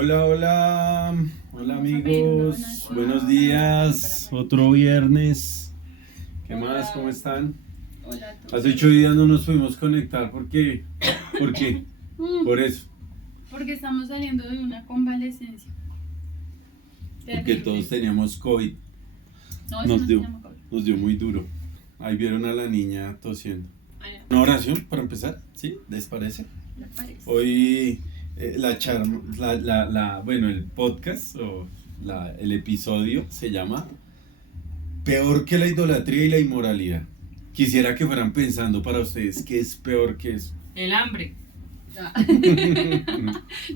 Hola, hola, hola Vamos a pedir una amigos, donación. buenos días, otro viernes. ¿Qué Hola. más? ¿Cómo están? Hola a todos. Hace 8 días no nos pudimos conectar porque, ¿por qué? Por eso, Porque estamos saliendo de una convalescencia. porque Terrible. todos teníamos COVID, No, eso nos no dio, se llama COVID. nos dio muy duro. Ahí vieron a la niña tosiendo. Ay, no, Una oración para empezar, ¿sí? ¿Les parece? me parece. Hoy bueno, el podcast el episodio se llama Peor que la idolatría y la inmoralidad. Quisiera que fueran pensando para ustedes qué es peor que eso. El hambre.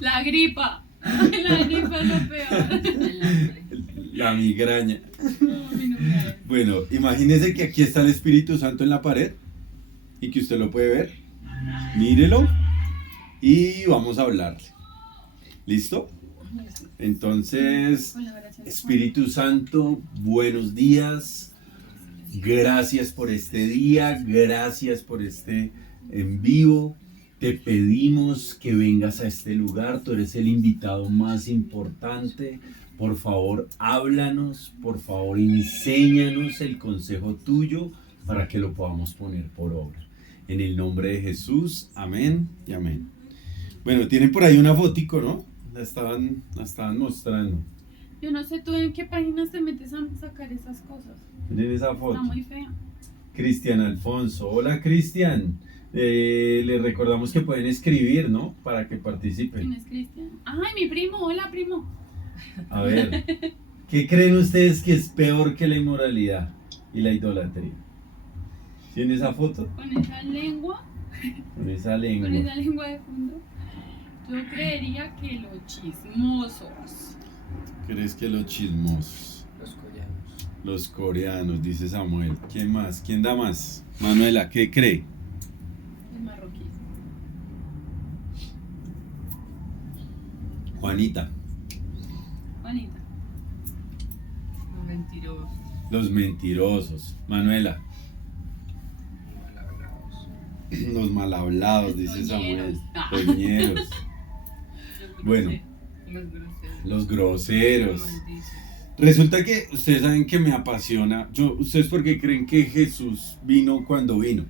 La gripa. La gripa es lo peor. El hambre. La migraña. No, a mí no me da. Bueno, imagínese que aquí está el Espíritu Santo en la pared y que usted lo puede ver. Mírelo y vamos a hablarle. ¿Listo? Entonces, Con la oración de Espíritu Santo, buenos días. Gracias por este día, gracias por este en vivo. Te pedimos que vengas a este lugar, tú eres el invitado más importante. Por favor, háblanos, por favor, enséñanos el consejo tuyo para que lo podamos poner por obra. En el nombre de Jesús, amén y amén. Bueno, tienen por ahí una fotico, ¿no? La estaban mostrando. Yo no sé tú en qué páginas te metes a sacar esas cosas. Miren esa foto. Está muy fea. Cristian Alfonso. Hola, Cristian. Les recordamos que pueden escribir, ¿no? Para que ¿Quién participen. es Cristian? Ay, mi primo. Hola, primo. A ver, ¿qué creen ustedes que es peor que la inmoralidad y la idolatría? ¿Tiene esa foto? Con esa lengua. Con esa Con lengua. esa lengua de fondo. Yo creería que los chismosos. ¿Crees que los chismosos? Los coreanos. Los coreanos, dice Samuel. ¿Quién más? ¿Quién da más? Manuela, ¿qué cree? Los marroquíes. Juanita. Juanita. Los mentirosos. Los mentirosos. Manuela. Los mal hablados, dice Los Samuel. ñeros. Los ñeros. Bueno, Los groseros. los groseros. Los malditos. Resulta que ustedes saben que me apasiona. ¿Ustedes por qué creen que Jesús vino cuando vino?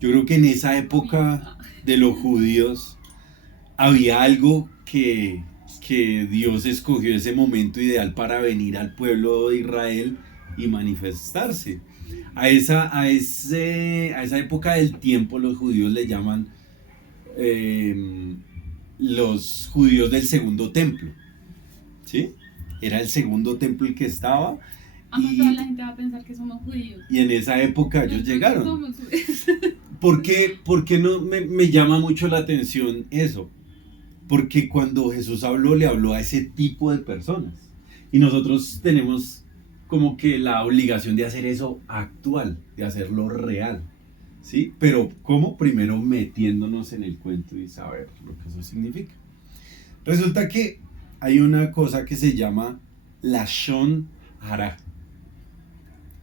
Yo creo que en esa época de los judíos había algo que Dios escogió ese momento ideal para venir al pueblo de Israel y manifestarse. A esa época del tiempo los judíos le llaman los judíos del segundo templo, ¿sí? Era el segundo templo el que estaba Toda la gente va a pensar que somos judíos. y en esa época ellos Nosotros llegaron. somos judíos. ¿Por qué no me llama mucho la atención eso? Porque cuando Jesús habló, le habló a ese tipo de personas. Y nosotros tenemos como que la obligación de hacer eso actual, de hacerlo real. ¿Sí? Pero ¿cómo? Primero metiéndonos en el cuento y saber lo que eso significa. Resulta que hay una cosa que se llama Lashon Hara.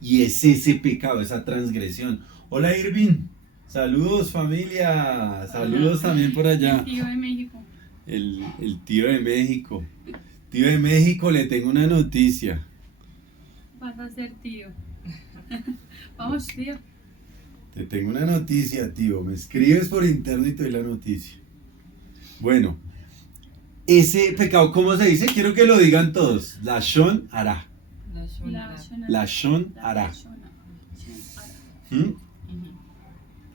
Y es ese pecado, esa transgresión. Hola Irving, saludos familia, saludos también por allá. El tío de México. El tío de México. Tío de México, le tengo una noticia. Vas a ser tío. Vamos, tío. Te tengo una noticia, tío. Me escribes por interno y te doy la noticia. Bueno, ese pecado, ¿cómo se dice? Quiero que lo digan todos. Lashon Hara. La shonara. Lashon Hara. La shona. ¿Mm? Ujú.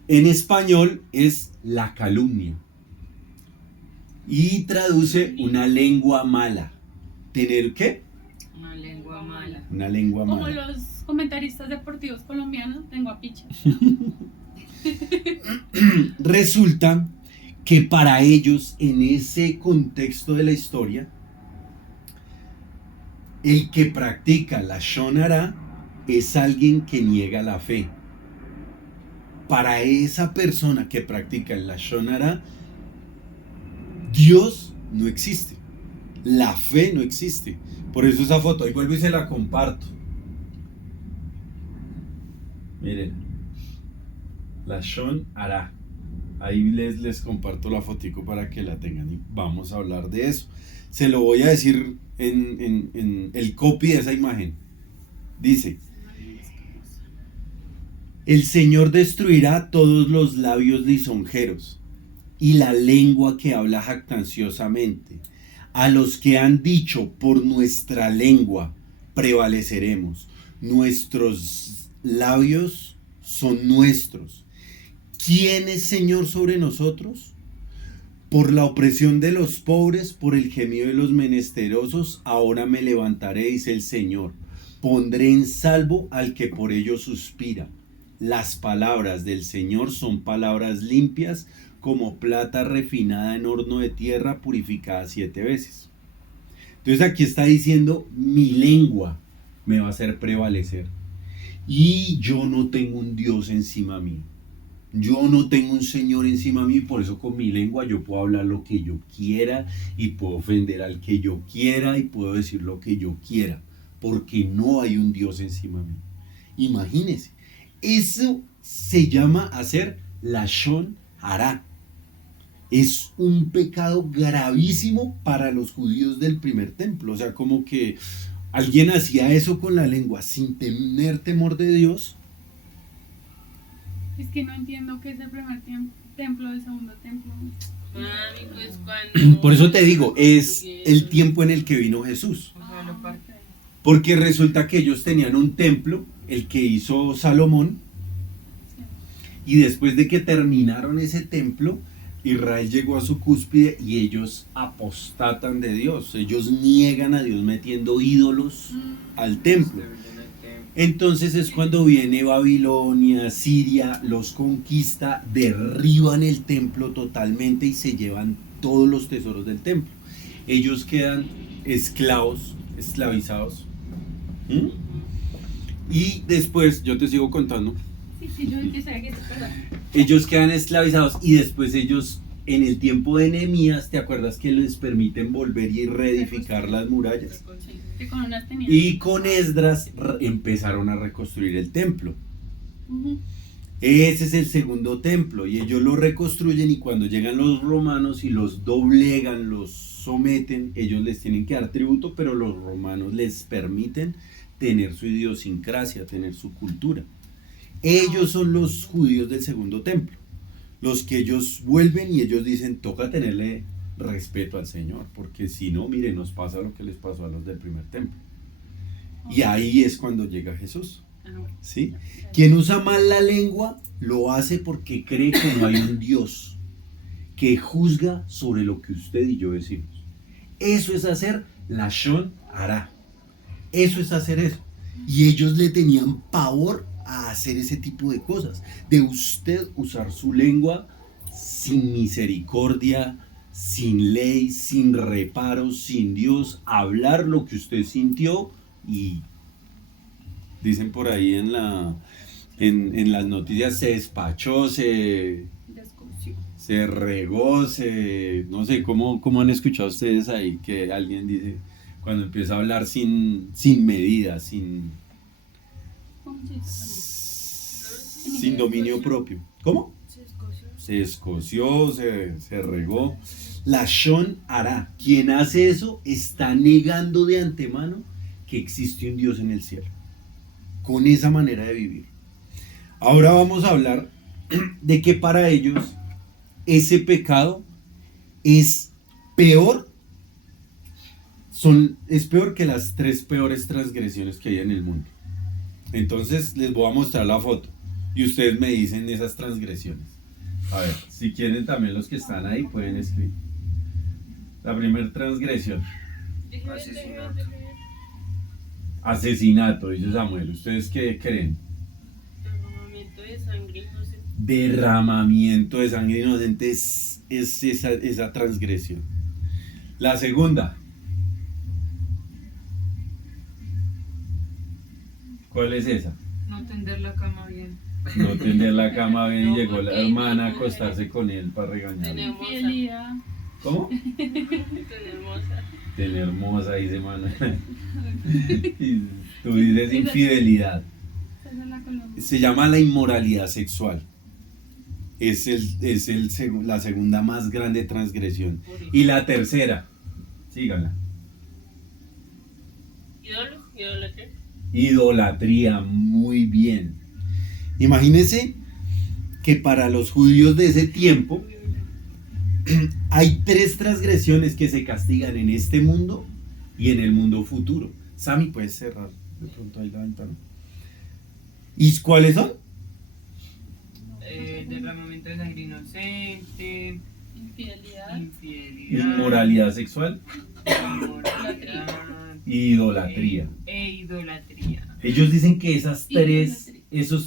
En español es la calumnia. Y traduce una lengua mala. ¿Tener qué? Una lengua mala. Una lengua Como mala. los comentaristas deportivos colombianos, tengo a picha. Resulta que para ellos, en ese contexto de la historia, el que practica la shonara es alguien que niega la fe. Para esa persona que practica la shonara, Dios no existe. La fe no existe. Por eso esa foto, ahí vuelvo y se la comparto. Miren. Lashon Hara. Ahí les comparto la fotico para que la tengan y vamos a hablar de eso. Se lo voy a decir en el copy de esa imagen. Dice: el Señor destruirá todos los labios lisonjeros y la lengua que habla jactanciosamente. A los que han dicho, por nuestra lengua prevaleceremos. Nuestros labios son nuestros. ¿Quién es Señor sobre nosotros? Por la opresión de los pobres, por el gemido de los menesterosos, ahora me levantaré, dice el Señor. Pondré en salvo al que por ello suspira. Las palabras del Señor son palabras limpias, como plata refinada en horno de tierra, purificada 7 veces. Entonces aquí está diciendo, mi lengua me va a hacer prevalecer. Y yo no tengo un Dios encima mío. Yo no tengo un Señor encima de mí, por eso con mi lengua yo puedo hablar lo que yo quiera y puedo ofender al que yo quiera y puedo decir lo que yo quiera, porque no hay un Dios encima de mí. Imagínense, eso se llama hacer lashon hará. Es un pecado gravísimo para los judíos del primer templo. O sea, como que alguien hacía eso con la lengua sin tener temor de Dios. Es que no entiendo qué es el primer templo, el segundo templo. Mami, pues cuando... Por eso te digo, es el tiempo en el que vino Jesús. O sea, lo parte. Porque resulta que ellos tenían un templo, el que hizo Salomón, y después de que terminaron ese templo, Israel llegó a su cúspide y ellos apostatan de Dios. Ellos niegan a Dios metiendo ídolos al templo. Entonces es cuando viene Babilonia, Siria, los conquista, derriban el templo totalmente y se llevan todos los tesoros del templo. Ellos quedan esclavos, esclavizados. ¿Mm? Y después, yo te sigo contando. Sí, yo que sé que es verdad. Ellos quedan esclavizados y después ellos, en el tiempo de Nehemías, ¿te acuerdas que les permiten volver y reedificar las murallas? Que con unas tenían. Y con Esdras empezaron a reconstruir el templo. Ujú. Ese es el segundo templo y ellos lo reconstruyen, y cuando llegan los romanos y los doblegan, los someten, ellos les tienen que dar tributo, pero los romanos les permiten tener su idiosincrasia, tener su cultura. Ellos son los judíos del segundo templo, los que ellos vuelven y ellos dicen, toca tenerle respeto al Señor, porque si no, mire, nos pasa lo que les pasó a los del primer templo. Y ahí es cuando llega Jesús. ¿Sí? Quien usa mal la lengua lo hace porque cree que no hay un Dios que juzga sobre lo que usted y yo decimos. Eso es hacer lashon hará. Eso es hacer eso. Y ellos le tenían pavor a hacer ese tipo de cosas, de usted usar su lengua sin misericordia, sin ley, sin reparos, sin Dios, hablar lo que usted sintió. Y dicen por ahí en las noticias, se despachó, se regó, no sé, ¿cómo han escuchado ustedes ahí que alguien dice cuando empieza a hablar sin medida, sin dominio propio? ¿Cómo? Se escoció, se regó. Lashon hará. Quien hace eso está negando de antemano que existe un Dios en el cielo, con esa manera de vivir. Ahora vamos a hablar de que para ellos ese pecado es peor, es peor que las 3 peores transgresiones que hay en el mundo. Entonces les voy a mostrar la foto y ustedes me dicen esas transgresiones. A ver, si quieren también los que están ahí pueden escribir. La primera transgresión: asesinato, dice Samuel. ¿Ustedes qué creen? Derramamiento de sangre inocente. Derramamiento de sangre inocente es esa transgresión. La segunda, ¿cuál es esa? No tender la cama bien. No tender la cama bien y llegó la hermana a acostarse con él para regañarlo. Tenemos Infidelidad. ¿Cómo? tenemos Tener hermosa, dice Manuel. Y tú dices infidelidad. Esa es la Colombia. Se llama la inmoralidad sexual. la segunda más grande transgresión. Por eso. Y la tercera, síganla. ¿Ídolos? ¿Idolatría? Idolatría, muy bien. Imagínense que para los judíos de ese tiempo hay 3 transgresiones que se castigan en este mundo y en el mundo futuro. Sammy, puedes cerrar de pronto ahí la ventana. ¿Y cuáles son? Derramamiento de sangre inocente, Infidelidad. infidelidad, Inmoralidad sexual inmoralidad y idolatría. e idolatría. Ellos dicen que esos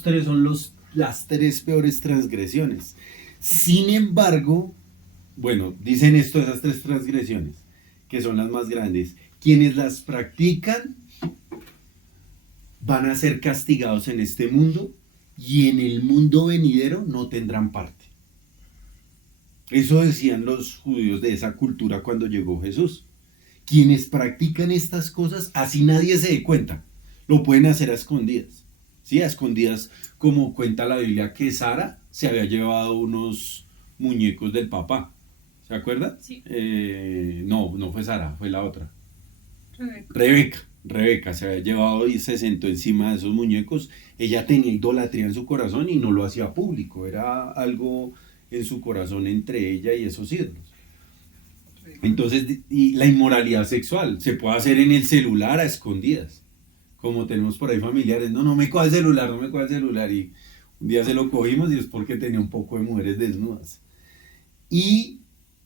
tres son las 3 peores transgresiones. Sin embargo, bueno, dicen esto, esas 3 transgresiones, que son las más grandes. Quienes las practican van a ser castigados en este mundo y en el mundo venidero no tendrán parte. Eso decían los judíos de esa cultura cuando llegó Jesús. Quienes practican estas cosas, así nadie se dé cuenta, lo pueden hacer a escondidas. ¿Sí? A escondidas, como cuenta la Biblia que Sara se había llevado unos muñecos del papá. ¿Se acuerdan? Sí. No fue Sara, fue la otra. Rebeca. Rebeca se había llevado y se sentó encima de esos muñecos. Ella tenía idolatría en su corazón y no lo hacía público. Era algo en su corazón entre ella y esos ídolos. Entonces, y la inmoralidad sexual se puede hacer en el celular a escondidas. Como tenemos por ahí familiares, no me coja el celular, no me coja el celular. Y un día se lo cogimos y es porque tenía un poco de mujeres desnudas. Y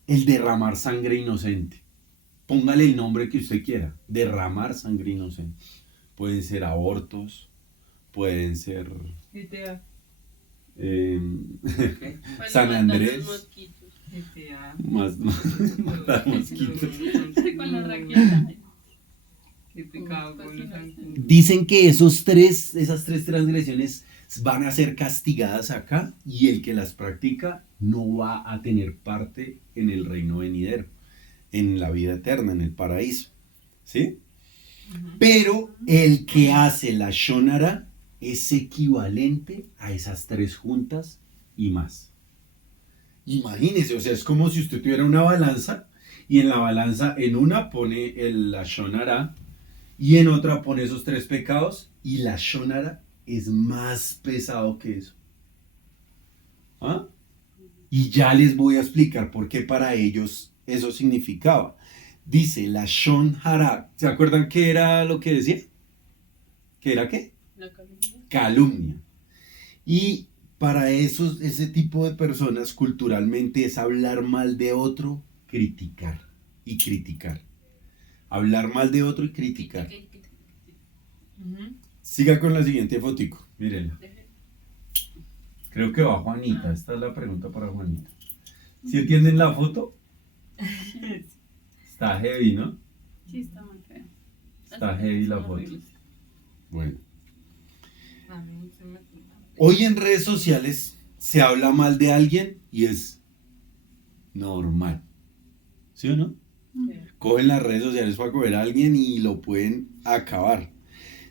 el derramar sangre inocente. Póngale el nombre que usted quiera. Derramar sangre inocente. Pueden ser abortos, pueden ser GTA, Cuando San matan Andrés. los mosquitos. GTA. Matar mosquitos. Con la raqueta. Qué pecado con los zancudos. Dicen que esas 3 transgresiones van a ser castigadas acá y el que las practica no va a tener parte en el reino venidero, en la vida eterna, en el paraíso. ¿Sí? Pero el que hace la shonara es equivalente a esas 3 juntas y más. Imagínese, o sea, es como si usted tuviera una balanza y en la balanza, en una pone la shonara y en otra pone esos 3 pecados y la shonara es más pesado que eso. ¿Ah? Y ya les voy a explicar por qué para ellos eso significaba. Dice la shon hara. ¿Se acuerdan qué era lo que decía? ¿Qué era qué? La calumnia. Calumnia. Y para ese tipo de personas culturalmente es hablar mal de otro, criticar y criticar. Hablar mal de otro y criticar. Siga con la siguiente fotico, mírenla. Creo que va Juanita, esta es la pregunta para Juanita. ¿Sí entienden la foto? Está heavy, ¿no? Sí, está muy feo. Está heavy la foto. Bueno. A mí se me... Hoy en redes sociales se habla mal de alguien y es normal. ¿Sí o no? Cogen las redes sociales para coger a alguien y lo pueden acabar.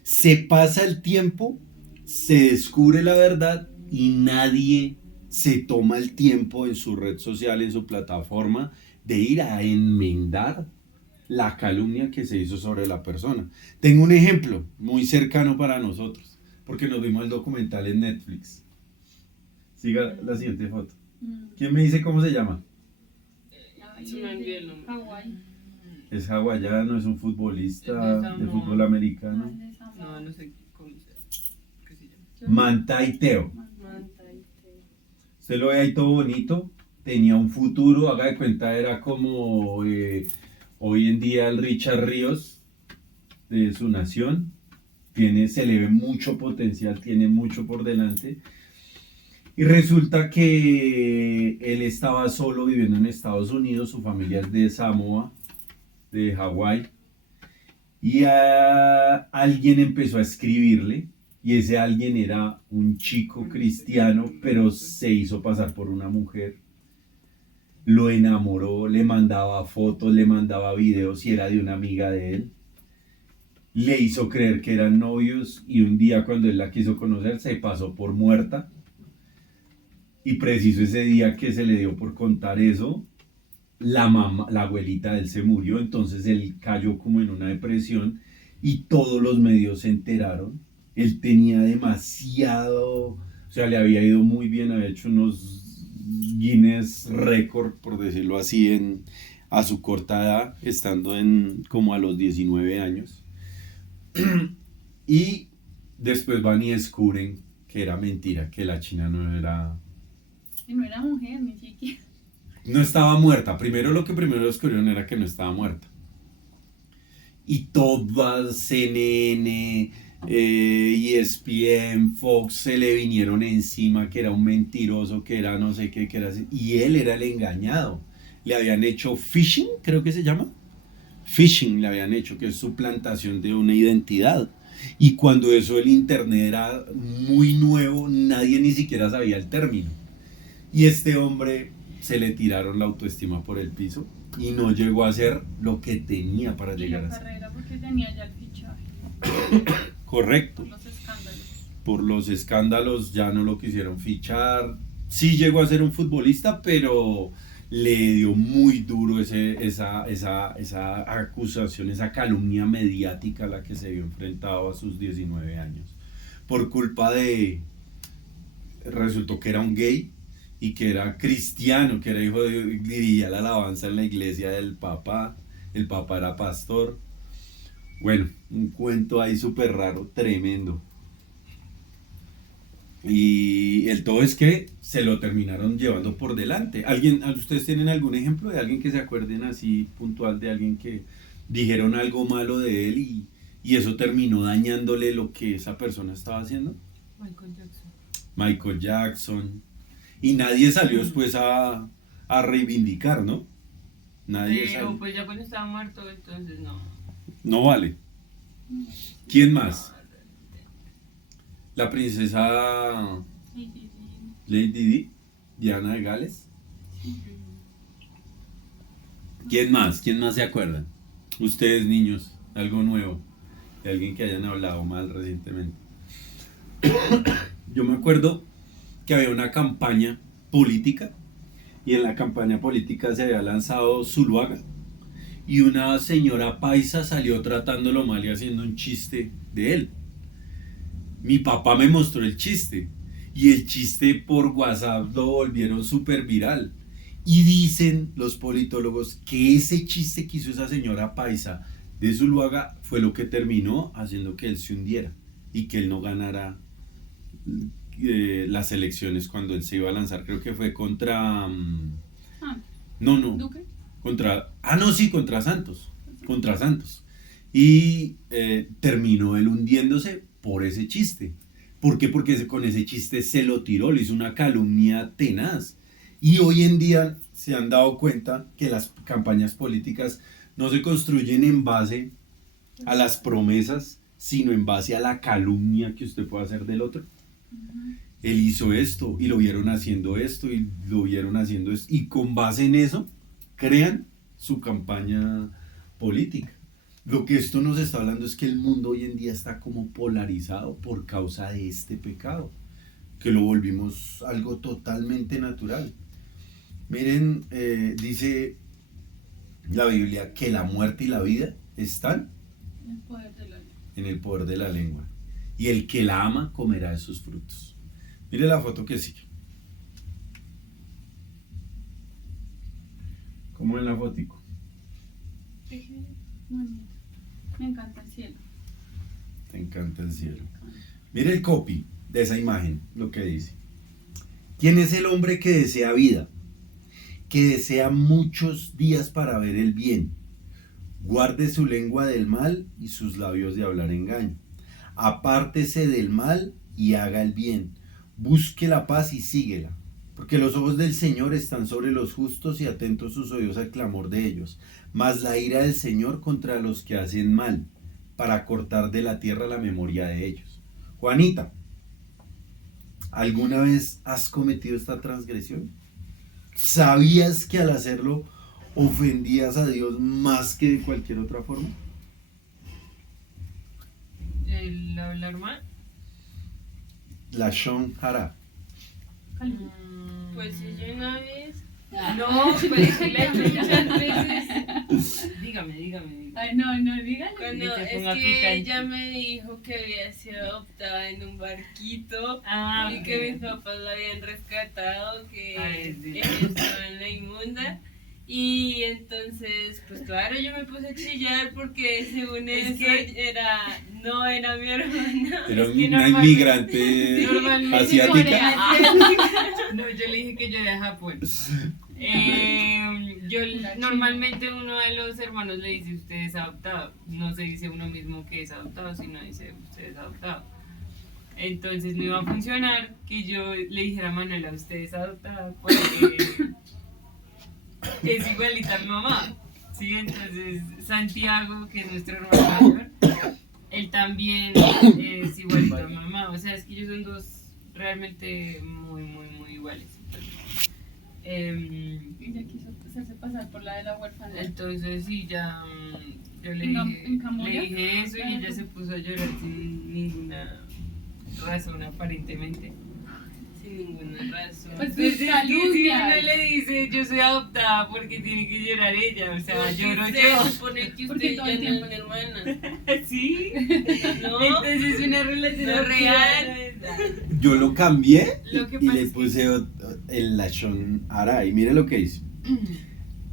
Se pasa el tiempo, se descubre la verdad y nadie se toma el tiempo en su red social, en su plataforma, de ir a enmendar la calumnia que se hizo sobre la persona. Tengo un ejemplo muy cercano para nosotros, porque nos vimos el documental en Netflix. Siga la siguiente foto. ¿Quién me dice cómo se llama? Se me olvidó el nombre. Hawái. Es hawaiano, es un futbolista Es de de Samoa. fútbol americano. No, no sé cómo qué se llama. Manti Teo. Manta y Usted lo ve ahí todo bonito, tenía un futuro, haga de cuenta, era como hoy en día el Richard Ríos de su nación. Se le ve mucho potencial, tiene mucho por delante. Y resulta que él estaba solo viviendo en Estados Unidos, su familia es de Samoa, de Hawái, y alguien empezó a escribirle, y ese alguien era un chico cristiano, pero se hizo pasar por una mujer, lo enamoró, le mandaba fotos, le mandaba videos y era de una amiga de él, le hizo creer que eran novios y un día cuando él la quiso conocer se pasó por muerta. Y preciso ese día que se le dio por contar eso, la mamá, la abuelita de él se murió, entonces él cayó como en una depresión y todos los medios se enteraron. Él tenía demasiado, o sea, le había ido muy bien, había hecho unos Guinness récord, por decirlo así, a su corta edad, estando en como a los 19 años. Y después van y descubren que era mentira, que la china no era, Y no era mujer, ni siquiera. no estaba muerta. Primero descubrieron era que no estaba muerta. Y todas CNN, ESPN, Fox se le vinieron encima que era un mentiroso, que era no sé qué, que era así. Y él era el engañado. Le habían hecho phishing, creo que se llama. Phishing le habían hecho, que es suplantación de una identidad. Y cuando eso el internet era muy nuevo, nadie ni siquiera sabía el término. Y este hombre se le tiraron la autoestima por el piso y no llegó a hacer lo que tenía para Y llegar la a ser. carrera porque tenía ya el fichaje. Correcto. Por los escándalos. Por los escándalos ya no lo quisieron fichar. Sí llegó a ser un futbolista, pero le dio muy duro esa acusación, esa calumnia mediática a la que se vio enfrentado a sus 19 años. Por culpa de... Resultó que era un gay y que era cristiano, que era hijo de... dirigía la alabanza en la iglesia del Papa. El Papa era pastor. Bueno, un cuento ahí súper raro, tremendo. Y el todo es que se lo terminaron llevando por delante. ¿Ustedes tienen algún ejemplo de alguien que se acuerden así puntual de alguien que dijeron algo malo de él y eso terminó dañándole lo que esa persona estaba haciendo? Michael Jackson. Michael Jackson. Y nadie salió después a reivindicar, ¿no? Nadie Pero salió. pues ya cuando estaba muerto, entonces no. No vale. ¿Quién más? La princesa Sí, sí, sí. Lady Di, Diana de Gales. ¿Quién más? ¿Quién más se acuerdan? Ustedes, niños, algo nuevo, de alguien que hayan hablado mal recientemente. Yo me acuerdo que había una campaña política y en la campaña política se había lanzado Zuluaga y una señora paisa salió tratándolo mal y haciendo un chiste de él. Mi papá me mostró el chiste y el chiste por WhatsApp lo volvieron súper viral. Y dicen los politólogos que ese chiste que hizo esa señora paisa de Zuluaga fue lo que terminó haciendo que él se hundiera y que él no ganara las elecciones cuando él se iba a lanzar. Creo que fue contra... Ah, no, no. Duque. Contra Santos. Contra Santos. Y terminó él hundiéndose por ese chiste. ¿Por qué? Porque con ese chiste se lo tiró, le hizo una calumnia tenaz. Y hoy en día se han dado cuenta que las campañas políticas no se construyen en base a las promesas, sino en base a la calumnia que usted puede hacer del otro. Él hizo esto y lo vieron haciendo esto y lo vieron haciendo esto. Y con base en eso, crean su campaña política. Lo que esto nos está hablando es que el mundo hoy en día está como polarizado por causa de este pecado, que lo volvimos algo totalmente natural. Miren, dice la Biblia que la muerte y la vida están El poder de la ley. en el poder de la lengua. Y el que la ama comerá de sus frutos. Mire la foto que sigue. ¿Cómo es la fotico? Bonito. Me encanta el cielo. Te encanta el cielo. Mire el copy de esa imagen, lo que dice. ¿Quién es el hombre que desea vida? Que desea muchos días para ver el bien. Guarde su lengua del mal y sus labios de hablar engaño. Apártese del mal y haga el bien. Busque la paz y síguela. Porque los ojos del Señor están sobre los justos y atentos sus oídos al clamor de ellos. Mas la ira del Señor contra los que hacen mal, para cortar de la tierra la memoria de ellos. Juanita, ¿alguna vez has cometido esta transgresión? ¿Sabías que al hacerlo ofendías a Dios más que de cualquier otra forma? El hablar mal. La Shon Hara. Algo. Pues si yo una vez. Ah. No, pues es que le he hecho muchas veces. Dígame. Ay, no, dígale. Cuando Le es pongo que picante. ella me dijo que había sido adoptada en un barquito y Ok. que mis papás la habían rescatado, que Ay, sí. ella estaba en la inmunda. Y entonces, pues claro, yo me puse a chillar porque según Es eso que- no era mi hermana. Era Es que una normalmente- inmigrante normalmente asiática. No, yo le dije que yo era de Japón. Yo normalmente uno de los hermanos le dice usted es adoptado. No se dice uno mismo que es adoptado, sino dice usted es adoptado. Entonces no iba a funcionar que yo le dijera a Manuela usted es adoptada porque es igualita a mi mamá. ¿Sí? Entonces Santiago, que es nuestro hermano mayor, él también es igualito a mi mamá. O sea, es que ellos son dos realmente muy iguales. Ella quiso hacerse pasar por la de la huérfana. Entonces sí, ya yo le ¿En Camboya? dije eso y ella se puso a llorar sin ninguna razón aparentemente. Sin ninguna razón. Pues Entonces, sus es que si uno calumnias. le dice yo soy adoptada porque tiene que llorar ella, o sea, Porque lloro se yo. supone que Porque usted todo ya el no tiempo- es mi hermana. Sí, No, entonces es una relación No, real. Yo lo cambié Lo que y pasa le es que- puse el Lashon Hara. Y mire lo que dice.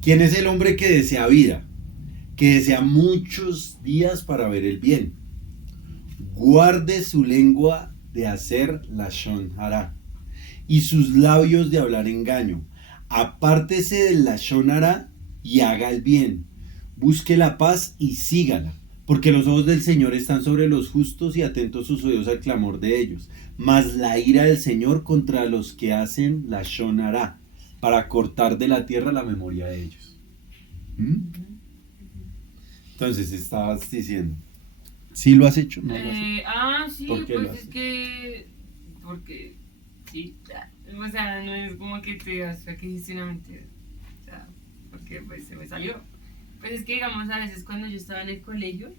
¿Quién es el hombre que desea vida? Que desea muchos días para ver el bien. Guarde su lengua de hacer Lashon Hara y sus labios de hablar engaño. Apártese del Lashon Hara y haga el bien. Busque la paz y sígala. Porque los ojos del Señor están sobre los justos y atentos sus oídos al clamor de ellos. Mas la ira del Señor contra los que hacen Lashon Hara, para cortar de la tierra la memoria de ellos. ¿Mm? Entonces estabas diciendo, ¿sí lo has hecho? ¿No lo has hecho? Sí, ¿Por qué lo pues haces? es que. Porque. Sí. O sea, no es como que te digas que hiciste una mentira. O sea, porque pues se me salió. Pues es que, digamos, a veces cuando yo estaba en el colegio,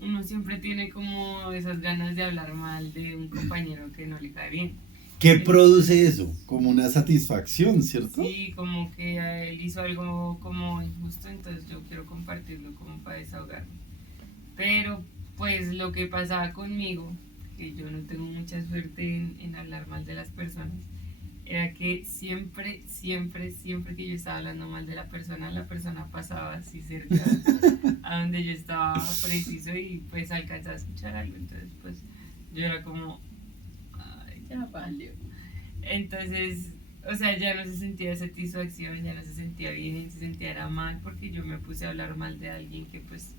uno siempre tiene como esas ganas de hablar mal de un compañero que no le cae bien. ¿Qué produce eso? Como una satisfacción, ¿cierto? Sí, como que él hizo algo como injusto, entonces yo quiero compartirlo como para desahogarme. Pero pues lo que pasaba conmigo, que yo no tengo mucha suerte en hablar mal de las personas, era que siempre que yo estaba hablando mal de la persona pasaba así cerca a donde yo estaba preciso y pues alcanzaba a escuchar algo, entonces pues yo era como... ay, Ya valió. entonces, o sea, ya no se sentía satisfacción, ya no se sentía bien, se sentía era mal porque yo me puse a hablar mal de alguien que pues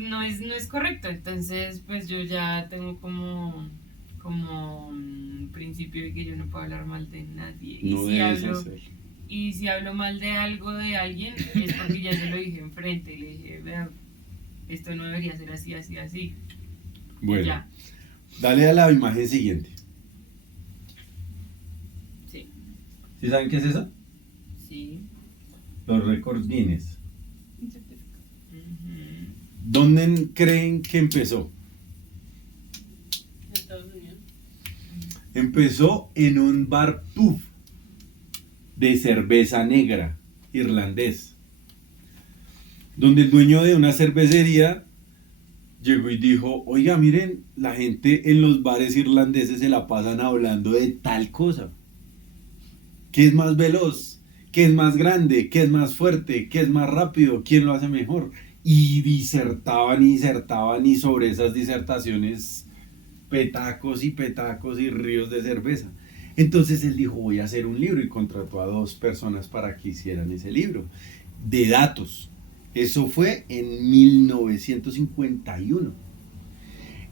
no es correcto. Entonces, pues yo ya tengo como un principio de que yo no puedo hablar mal de nadie. No debes hacer. Y si hablo mal de algo de alguien, es porque ya se lo dije enfrente, le dije, vea, esto no debería ser así. Bueno, Ya, dale a la imagen siguiente. sí, ¿Sí saben qué es eso? sí. Los récords Guinness. Ujú. ¿Dónde creen que empezó? en Estados Unidos. Empezó en un bar pub de cerveza negra irlandés, donde el dueño de una cervecería llegó y dijo, oiga, miren, la gente en los bares irlandeses se la pasan hablando de tal cosa. ¿Qué es más veloz? ¿Qué es más grande? ¿Qué es más fuerte? ¿Qué es más rápido? ¿Quién lo hace mejor? Y disertaban y sobre esas disertaciones petacos y ríos de cerveza. Entonces él dijo, voy a hacer un libro y contrató a 2 personas para que hicieran ese libro de datos. Eso fue en 1951.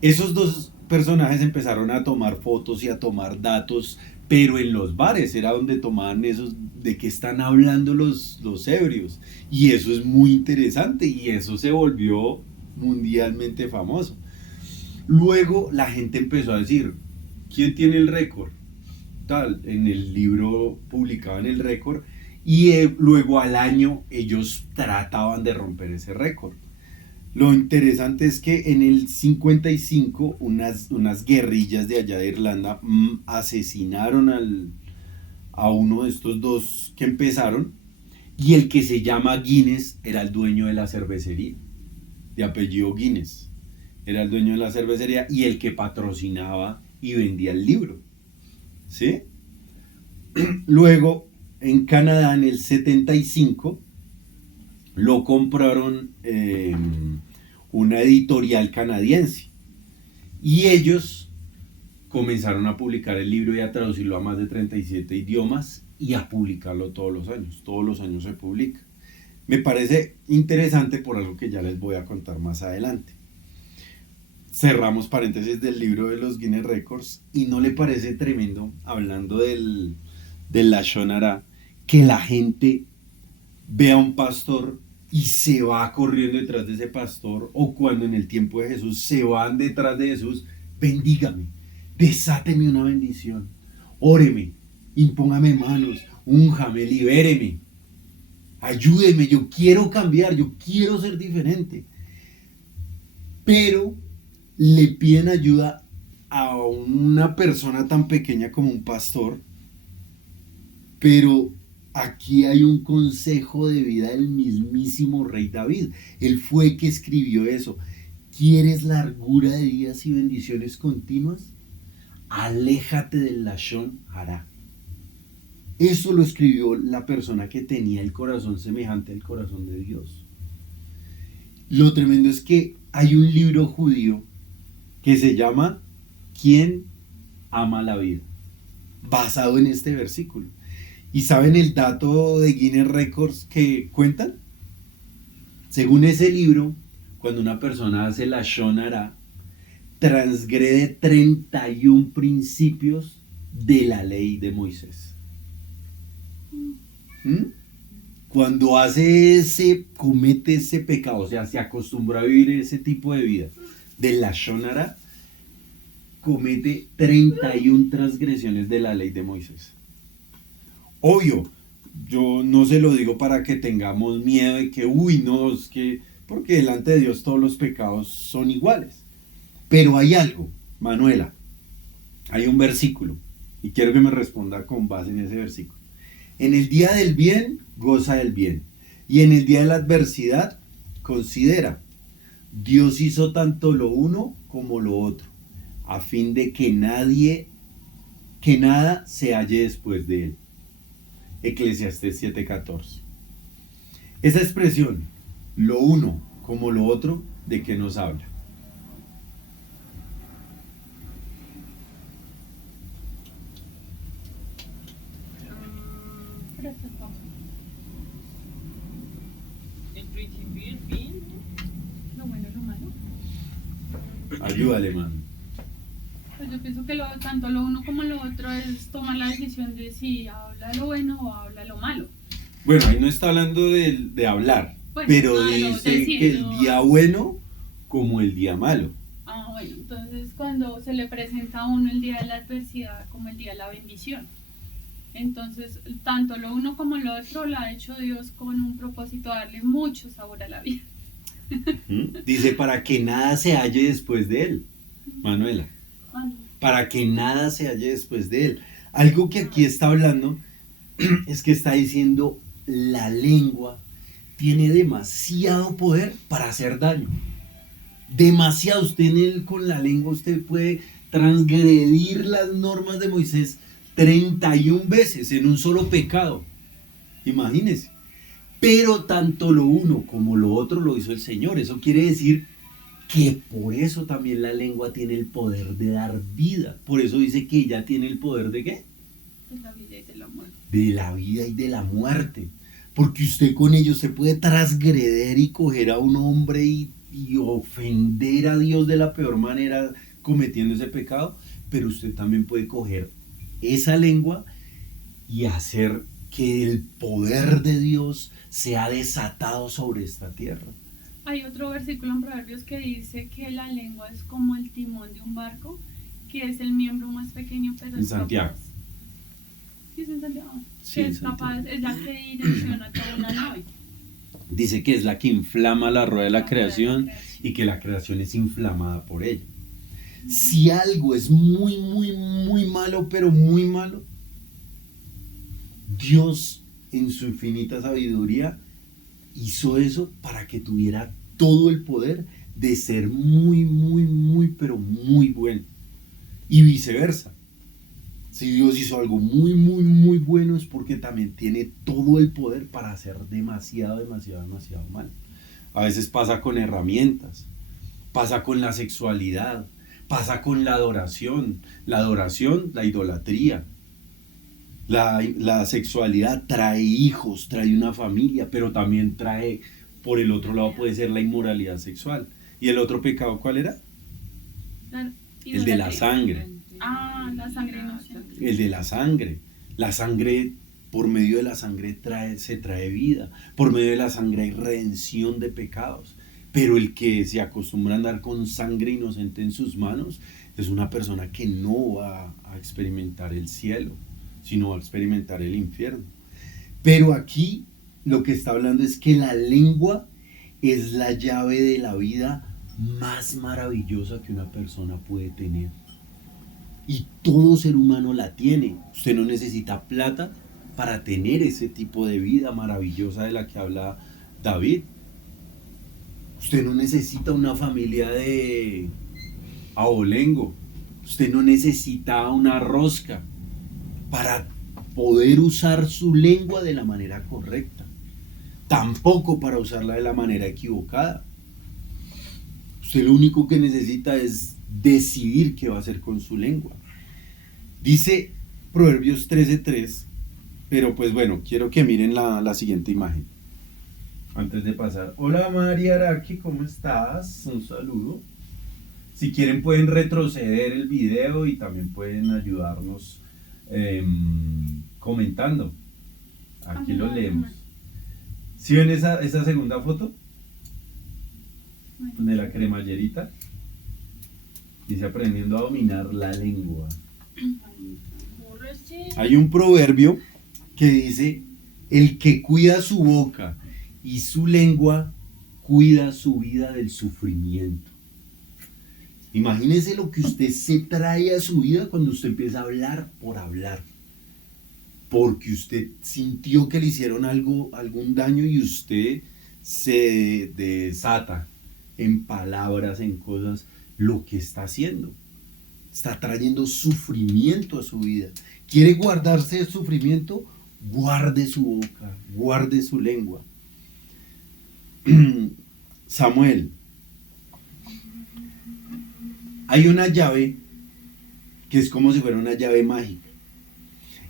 Esos 2 personajes empezaron a tomar fotos y a tomar datos, pero en los bares era donde tomaban esos de qué están hablando los ebrios. Y eso es muy interesante y eso se volvió mundialmente famoso. Luego la gente empezó a decir, ¿quién tiene el récord? Tal, en el libro publicaban el récord y luego al año ellos trataban de romper ese récord. Lo interesante es que en el 55 unas guerrillas de allá de Irlanda asesinaron a uno de estos dos que empezaron, y el que se llama Guinness era el dueño de la cervecería, de apellido Guinness. Era el dueño de la cervecería y el que patrocinaba y vendía el libro. ¿Sí? Luego, en Canadá, en el 75, lo compraron una editorial canadiense. Y ellos comenzaron a publicar el libro y a traducirlo a más de 37 idiomas y a publicarlo todos los años. Todos los años se publica. Me parece interesante por algo que ya les voy a contar más adelante. Cerramos paréntesis del libro de los Guinness Records. ¿Y no le parece tremendo, hablando del Lashon Hara, que la gente ve a un pastor y se va corriendo detrás de ese pastor, o cuando en el tiempo de Jesús se van detrás de Jesús? Bendígame, desáteme una bendición, óreme, impóngame manos, únjame, libéreme, ayúdeme, yo quiero cambiar, yo quiero ser diferente. Pero le piden ayuda a una persona tan pequeña como un pastor. Pero aquí hay un consejo de vida del mismísimo rey David. Él fue el que escribió eso. ¿Quieres largura de días y bendiciones continuas? Aléjate del Lashon Hara. Eso lo escribió la persona que tenía el corazón semejante al corazón de Dios. Lo tremendo es que hay un libro judío que se llama ¿Quién ama la vida?, basado en este versículo. ¿Y saben el dato de Guinness Records que cuentan? Según ese libro, cuando una persona hace Lashon Hara, transgrede 31 principios de la ley de Moisés. Cuando comete ese pecado, o sea, se acostumbra a vivir ese tipo de vida de Lashon Hara, comete 31 transgresiones de la ley de Moisés. Obvio, yo no se lo digo para que tengamos miedo de que, no, es que, porque delante de Dios todos los pecados son iguales. Pero hay algo, Manuela, hay un versículo, y quiero que me responda con base en ese versículo. En el día del bien, goza del bien, y en el día de la adversidad, considera, Dios hizo tanto lo uno como lo otro, a fin de que nada se halle después de él. Eclesiastés 7:14. Esa expresión, lo uno como lo otro, ¿de qué nos habla? El principio y el fin. Lo bueno y lo malo. Ayúdale, mano. Pues yo pienso que tanto lo uno como lo otro es tomar la decisión de si habla lo bueno o habla lo malo. Bueno, ahí no está hablando de hablar, Bueno, pero malo, dice decirlo. que el día bueno como el día malo. Bueno, entonces cuando se le presenta a uno el día de la adversidad como el día de la bendición. Entonces, tanto lo uno como lo otro lo ha hecho Dios con un propósito de darle mucho sabor a la vida. Dice, para que nada se halle después de él, Manuela. Para que nada se halle después de él. Algo que aquí está hablando es que está diciendo, la lengua tiene demasiado poder para hacer daño. Demasiado. Usted con la lengua usted puede transgredir las normas de Moisés 31 veces en un solo pecado. Imagínense. Pero tanto lo uno como lo otro lo hizo el Señor. Eso quiere decir que por eso también la lengua tiene el poder de dar vida. Por eso dice que ella tiene el poder ¿de qué? De la vida y de la muerte. De la vida y de la muerte. Porque usted con ello se puede transgreder y coger a un hombre y ofender a Dios de la peor manera cometiendo ese pecado. Pero usted también puede coger esa lengua y hacer que el poder de Dios sea desatado sobre esta tierra. Hay otro versículo en Proverbios que dice que la lengua es como el timón de un barco, que es el miembro más pequeño, pero En es Santiago. capaz. Sí, es en Santiago. Sí, Que en es capaz, Santiago. es la que direcciona toda una nave. Dice que es la que inflama la rueda de la creación y que la creación es inflamada por ella. Si algo es muy, muy, muy malo, pero muy malo, Dios en su infinita sabiduría hizo eso para que tuviera todo el poder de ser muy, muy, muy, pero muy bueno. Y viceversa. Si Dios hizo algo muy, muy, muy bueno es porque también tiene todo el poder para hacer demasiado, demasiado, demasiado mal. A veces pasa con herramientas, pasa con la sexualidad, pasa con la adoración, la idolatría. La sexualidad trae hijos, trae una familia, pero también trae, por el otro lado puede ser la inmoralidad sexual. ¿Y el otro pecado cuál era? El de la sangre. Ah, la sangre inocente. El de la sangre. La sangre, por medio de la sangre se trae vida. Por medio de la sangre hay redención de pecados. Pero el que se acostumbra a andar con sangre inocente en sus manos es una persona que no va a experimentar el cielo, sino va a experimentar el infierno. Pero aquí lo que está hablando es que la lengua es la llave de la vida más maravillosa que una persona puede tener. Y todo ser humano la tiene. Usted no necesita plata para tener ese tipo de vida maravillosa de la que habla David. Usted no necesita una familia de abolengo. Usted no necesita una rosca para poder usar su lengua de la manera correcta. Tampoco para usarla de la manera equivocada. Usted lo único que necesita es decidir qué va a hacer con su lengua. Dice Proverbios 13:3, pero pues bueno, quiero que miren la siguiente imagen. Antes de pasar, hola María Araki, ¿cómo estás? Un saludo. Si quieren pueden retroceder el video y también pueden ayudarnos comentando. Aquí lo leemos. ¿Sí ven esa segunda foto? De la cremallerita. Dice aprendiendo a dominar la lengua. Hay un proverbio que dice, el que cuida su boca y su lengua, cuida su vida del sufrimiento. Imagínese lo que usted se trae a su vida cuando usted empieza a hablar por hablar. Porque usted sintió que le hicieron algún daño y usted se desata en palabras, en cosas, lo que está haciendo. Está trayendo sufrimiento a su vida. ¿Quiere guardarse el sufrimiento? Guarde su boca, guarde su lengua. Samuel, hay una llave que es como si fuera una llave mágica.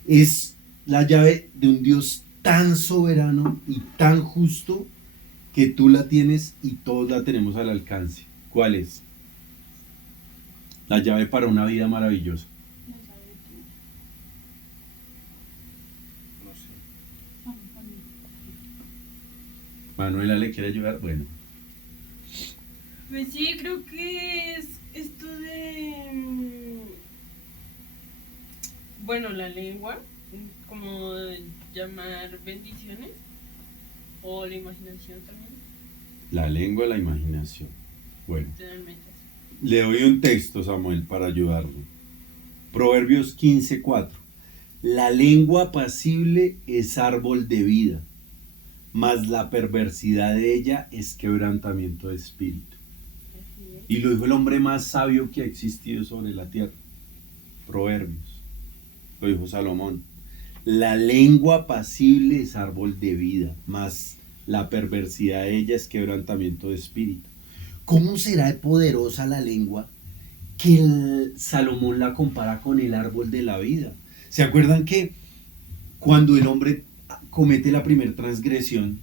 Es la llave de un Dios tan soberano y tan justo que tú la tienes y todos la tenemos al alcance. ¿Cuál es? La llave para una vida maravillosa. Manuela le quiere ayudar. Bueno. Pues sí, creo que es esto de... Bueno, la lengua, como llamar bendiciones, o la imaginación también. La lengua, la imaginación. Bueno. Literalmente. Le doy un texto, Samuel, para ayudarlo. Proverbios 15:4. La lengua apacible es árbol de vida, mas la perversidad de ella es quebrantamiento de espíritu. Y lo dijo el hombre más sabio que ha existido sobre la tierra. Proverbios. Lo dijo Salomón. La lengua apacible es árbol de vida, mas la perversidad de ella es quebrantamiento de espíritu. ¿Cómo será de poderosa la lengua que Salomón la compara con el árbol de la vida? ¿Se acuerdan que cuando el hombre comete la primera transgresión,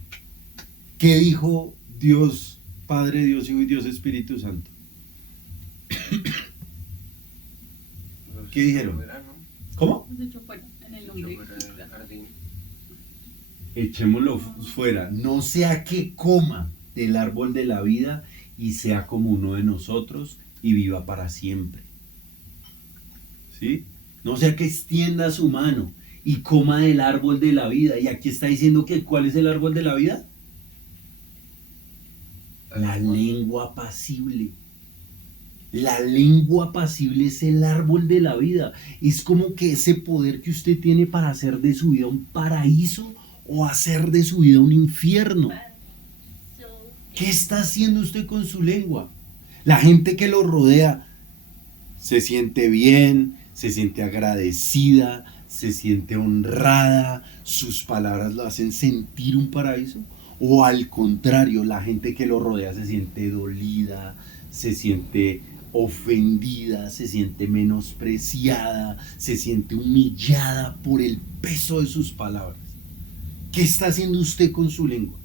qué dijo Dios, Padre, Dios Hijo y Dios Espíritu Santo? ¿Qué dijeron? ¿Cómo? Echémoslo fuera, no sea que coma del árbol de la vida y sea como uno de nosotros y viva para siempre. ¿Sí? No sea que extienda su mano y coma del árbol de la vida. Y aquí está diciendo que ¿cuál es el árbol de la vida? La lengua apacible. La lengua apacible es el árbol de la vida. Es como que ese poder que usted tiene para hacer de su vida un paraíso o hacer de su vida un infierno. ¿Qué está haciendo usted con su lengua? La gente que lo rodea se siente bien, se siente agradecida, se siente honrada, sus palabras lo hacen sentir un paraíso. O al contrario, la gente que lo rodea se siente dolida, se siente ofendida, se siente menospreciada, se siente humillada por el peso de sus palabras. ¿Qué está haciendo usted con su lengua?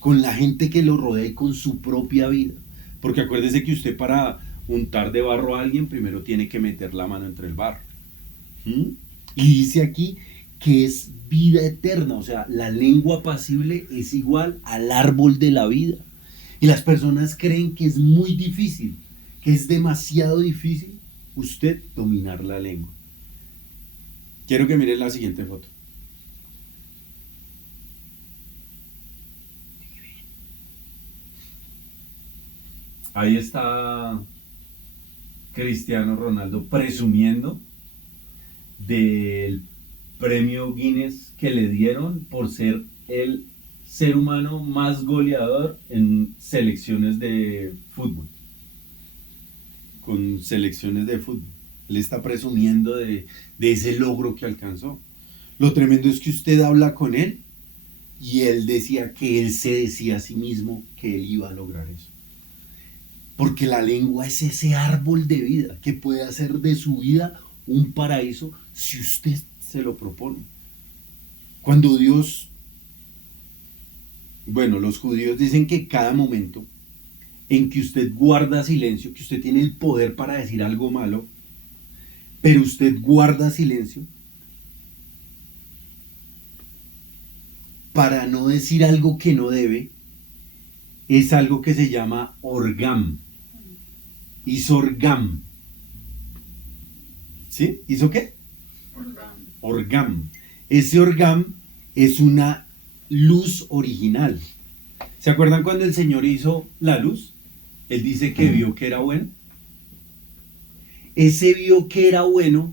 Con la gente que lo rodea y con su propia vida. Porque acuérdese que usted, para untar de barro a alguien, primero tiene que meter la mano entre el barro. Y dice aquí que es vida eterna, o sea, la lengua apacible es igual al árbol de la vida. Y las personas creen que es muy difícil, que es demasiado difícil usted dominar la lengua. Quiero que miren la siguiente foto. Ahí está Cristiano Ronaldo presumiendo del premio Guinness que le dieron por ser el ser humano más goleador en selecciones de fútbol. Con selecciones de fútbol. Él está presumiendo de ese logro que alcanzó. Lo tremendo es que usted habla con él y él decía que él se decía a sí mismo que él iba a lograr eso. Porque la lengua es ese árbol de vida que puede hacer de su vida un paraíso si usted se lo propone. Cuando Dios, bueno, los judíos dicen que cada momento en que usted guarda silencio, que usted tiene el poder para decir algo malo, pero usted guarda silencio para no decir algo que no debe, es algo que se llama orgam. Hizo orgam. ¿Sí? ¿Hizo qué? Orgam. Ese orgam es una luz original. ¿Se acuerdan cuando el Señor hizo la luz? Él dice que vio que era bueno. Ese vio que era bueno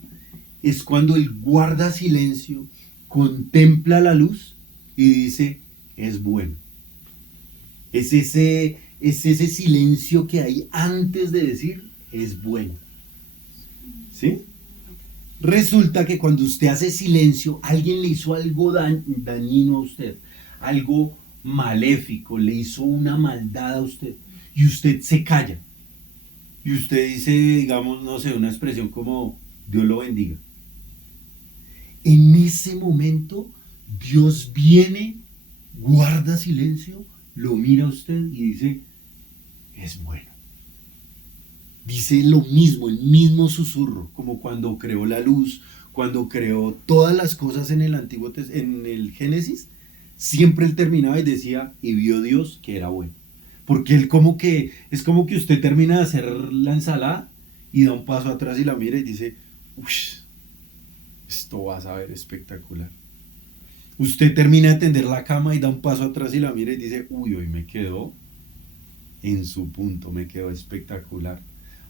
es cuando él guarda silencio, contempla la luz y dice, es bueno. Es ese silencio que hay antes de decir, es bueno. ¿Sí? Resulta que cuando usted hace silencio, alguien le hizo algo dañino a usted, algo maléfico, le hizo una maldad a usted, y usted se calla. Y usted dice, digamos, no sé, una expresión como, Dios lo bendiga. En ese momento, Dios viene, guarda silencio, lo mira a usted y dice, es bueno. Dice lo mismo, el mismo susurro, como cuando creó la luz, cuando creó todas las cosas en el en el Génesis, siempre él terminaba y decía, y vio Dios que era bueno. Porque él como que, es como que usted termina de hacer la ensalada y da un paso atrás y la mira y dice, uy, esto va a saber espectacular. Usted termina de tender la cama y da un paso atrás y la mira y dice, uy, hoy me quedó en su punto, me quedó espectacular.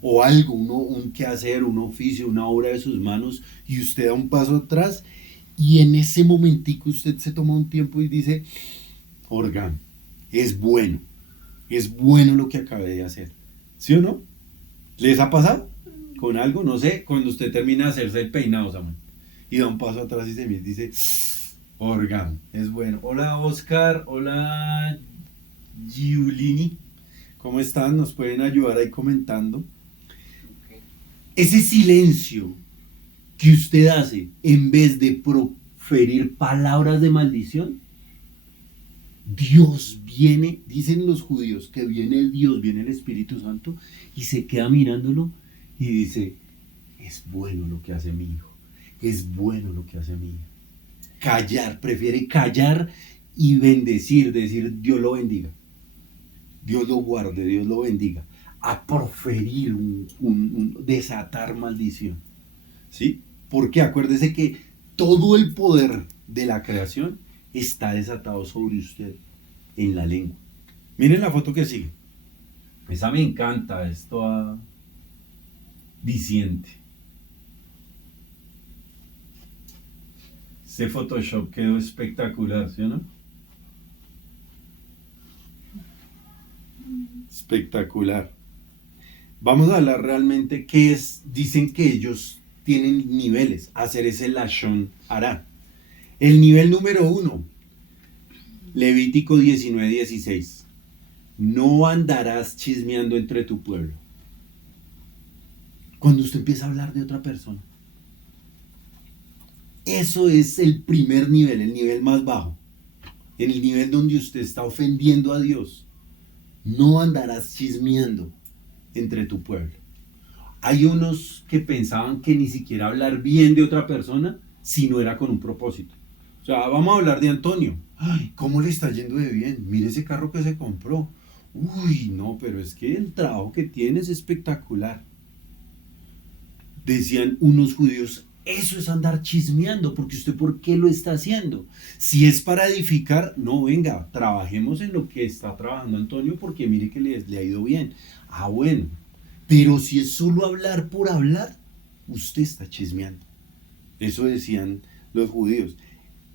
O algo, un quehacer, un oficio, una obra de sus manos, y usted da un paso atrás y en ese momentico usted se toma un tiempo y dice, orgán, es bueno lo que acabé de hacer. ¿Sí o no? ¿Les ha pasado con algo? No sé, cuando usted termina de hacerse el peinado, Samuel, y da un paso atrás y se mira y dice, orgán, es bueno. Hola Oscar, hola Giulini, ¿cómo están? ¿Nos pueden ayudar ahí comentando? Ese silencio que usted hace en vez de proferir palabras de maldición, Dios viene, dicen los judíos que viene el Dios, viene el Espíritu Santo y se queda mirándolo y dice, es bueno lo que hace mi hijo, es bueno lo que hace mi hija. Callar, prefiere callar y bendecir, decir Dios lo bendiga, Dios lo guarde, Dios lo bendiga, a proferir desatar maldición. ¿Sí? Porque acuérdese que todo el poder de la creación está desatado sobre usted en la lengua. Miren la foto que sigue. Esa me encanta, es toda diciente. Ese Photoshop quedó espectacular, ¿sí o no? Espectacular. Vamos a hablar realmente qué es. Dicen que ellos tienen niveles. Hacer ese Lashon Hara. El nivel número 1, Levítico 19:16. No andarás chismeando entre tu pueblo. Cuando usted empieza a hablar de otra persona. Eso es el primer nivel, el nivel más bajo. En el nivel donde usted está ofendiendo a Dios. No andarás chismeando entre tu pueblo. Hay unos que pensaban que ni siquiera hablar bien de otra persona si no era con un propósito. O sea, vamos a hablar de Antonio. Ay, ¿cómo le está yendo de bien? Mire ese carro que se compró. Uy, no, pero es que el trabajo que tiene es espectacular. Decían unos judíos, eso es andar chismeando, porque usted ¿por qué lo está haciendo? Si es para edificar, no, venga, trabajemos en lo que está trabajando Antonio, porque mire que le ha ido bien. Ah, bueno, pero si es solo hablar por hablar, usted está chismeando. Eso decían los judíos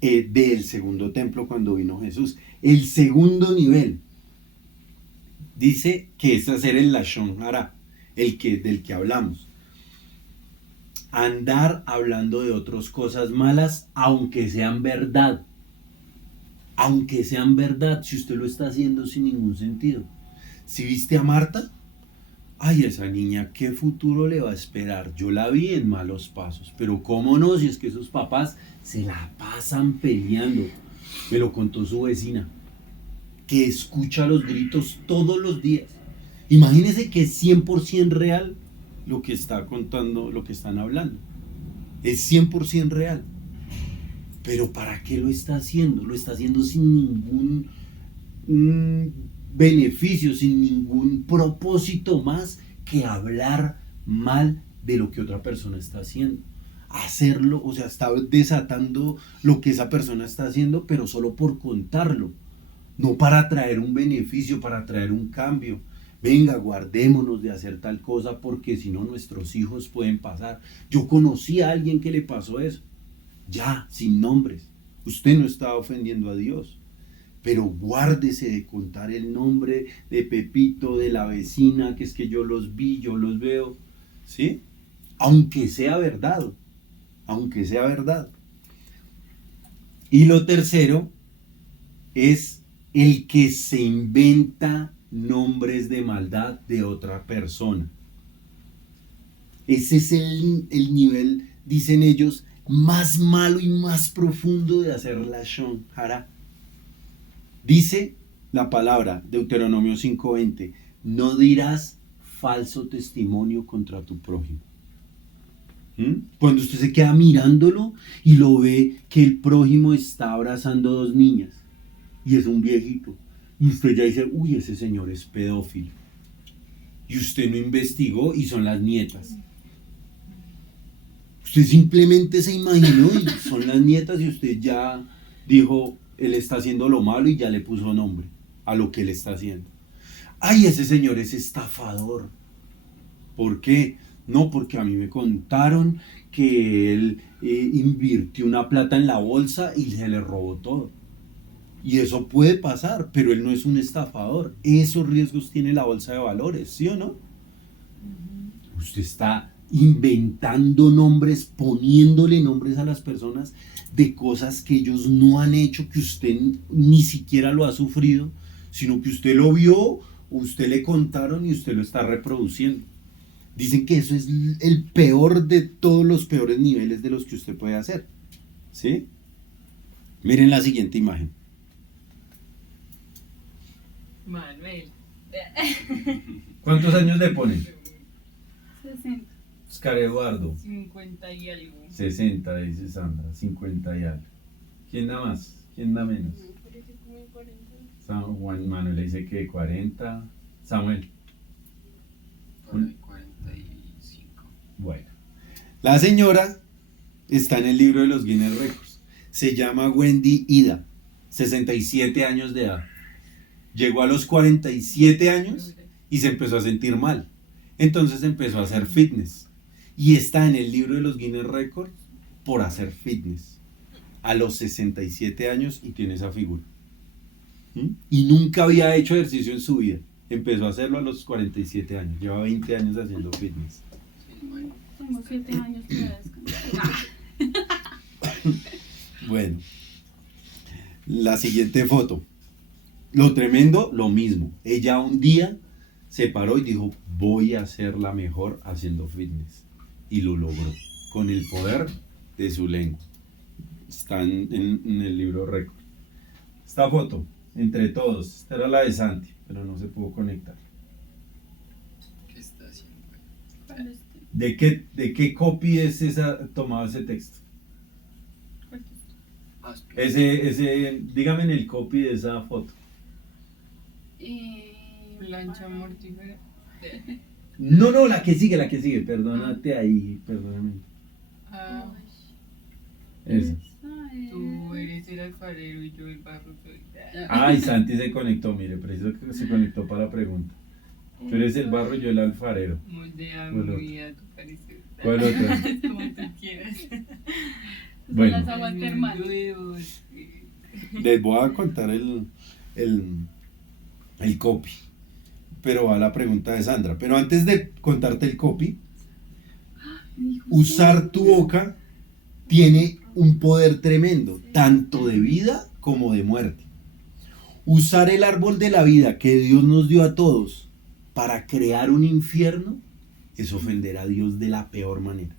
del segundo templo cuando vino Jesús. El segundo nivel dice que es hacer el Lashon Hara, del que hablamos. Andar hablando de otras cosas malas, aunque sean verdad. Aunque sean verdad, si usted lo está haciendo sin ningún sentido. Si viste a Marta, ay, esa niña, ¿qué futuro le va a esperar? Yo la vi en malos pasos, pero cómo no, si es que esos papás se la pasan peleando. Me lo contó su vecina, que escucha los gritos todos los días. Imagínese que es 100% real lo que está contando, lo que están hablando. Es 100% real. Pero ¿para qué lo está haciendo? Lo está haciendo sin ningún beneficio, sin ningún propósito más que hablar mal de lo que otra persona está haciendo. Hacerlo, o sea, está desatando lo que esa persona está haciendo, pero solo por contarlo. No para traer un beneficio, para traer un cambio. Venga, guardémonos de hacer tal cosa porque si no nuestros hijos pueden pasar. Yo conocí a alguien que le pasó eso. Ya, sin nombres. Usted no está ofendiendo a Dios. Pero guárdese de contar el nombre de Pepito, de la vecina, que es que yo los vi, yo los veo. ¿Sí? Aunque sea verdad. Aunque sea verdad. Y lo tercero es el que se inventa nombres de maldad de otra persona. Ese es el nivel, dicen ellos, más malo y más profundo de hacer Lashon Hara. Dice la palabra, Deuteronomio 5:20, no dirás falso testimonio contra tu prójimo. Cuando usted se queda mirándolo y lo ve que el prójimo está abrazando 2 niñas y es un viejito, y usted ya dice, uy, ese señor es pedófilo. Y usted no investigó y son las nietas. Usted simplemente se imaginó y son las nietas y usted ya dijo, él está haciendo lo malo y ya le puso nombre a lo que él está haciendo. Ay, ese señor es estafador. ¿Por qué? No, porque a mí me contaron que él invirtió una plata en la bolsa y se le robó todo. Y eso puede pasar, pero él no es un estafador. Esos riesgos tiene la bolsa de valores, ¿sí o no? Usted está inventando nombres, poniéndole nombres a las personas de cosas que ellos no han hecho, que usted ni siquiera lo ha sufrido, sino que usted lo vio, usted le contaron y usted lo está reproduciendo. Dicen que eso es el peor de todos los peores niveles de los que usted puede hacer. ¿Sí? Miren la siguiente imagen. Manuel. ¿Cuántos años le ponen? 60. Oscar Eduardo. 50 y algo. 60, dice Sandra. 50 y algo. ¿Quién da más? ¿Quién da menos? Parece como 40. Juan Manuel le dice que 40. Samuel. 45. Bueno. La señora está en el libro de los Guinness Records. Se llama Wendy Ida. 67 años de edad. Llegó a los 47 años y se empezó a sentir mal. Entonces empezó a hacer fitness. Y está en el libro de los Guinness Records por hacer fitness. A los 67 años y tiene esa figura. ¿Mm? Y nunca había hecho ejercicio en su vida. Empezó a hacerlo a los 47 años. Lleva 20 años haciendo fitness. Tengo 7 años para descansar. Bueno, la siguiente foto. Lo tremendo, lo mismo. Ella un día se paró y dijo, voy a ser la mejor haciendo fitness. Y lo logró, con el poder de su lengua. Está en el libro récord. Esta foto, entre todos, esta era la de Santi, pero no se pudo conectar. ¿Qué está haciendo? ¿Cuál es? ¿De qué copy es esa, tomado ese texto? Dígame en el copy de esa foto. Plancha mortífera. No, la que sigue, perdónate ahí, perdóname. Ah, Esa. tú eres el alfarero y yo el barro soy. Ay, Santi se conectó, mire, preciso que se conectó para la pregunta. Tú eres el barro y yo el alfarero. Moldea ¿Cuál mi otro? vida a tu parecer. ¿Cuál otra? Como tú quieras. Bueno. Las aguas termales. Les voy a contar el copy, pero va la pregunta de Sandra. Pero antes de contarte el copy, usar tu boca tiene un poder tremendo, tanto de vida como de muerte. Usar el árbol de la vida que Dios nos dio a todos para crear un infierno es ofender a Dios de la peor manera.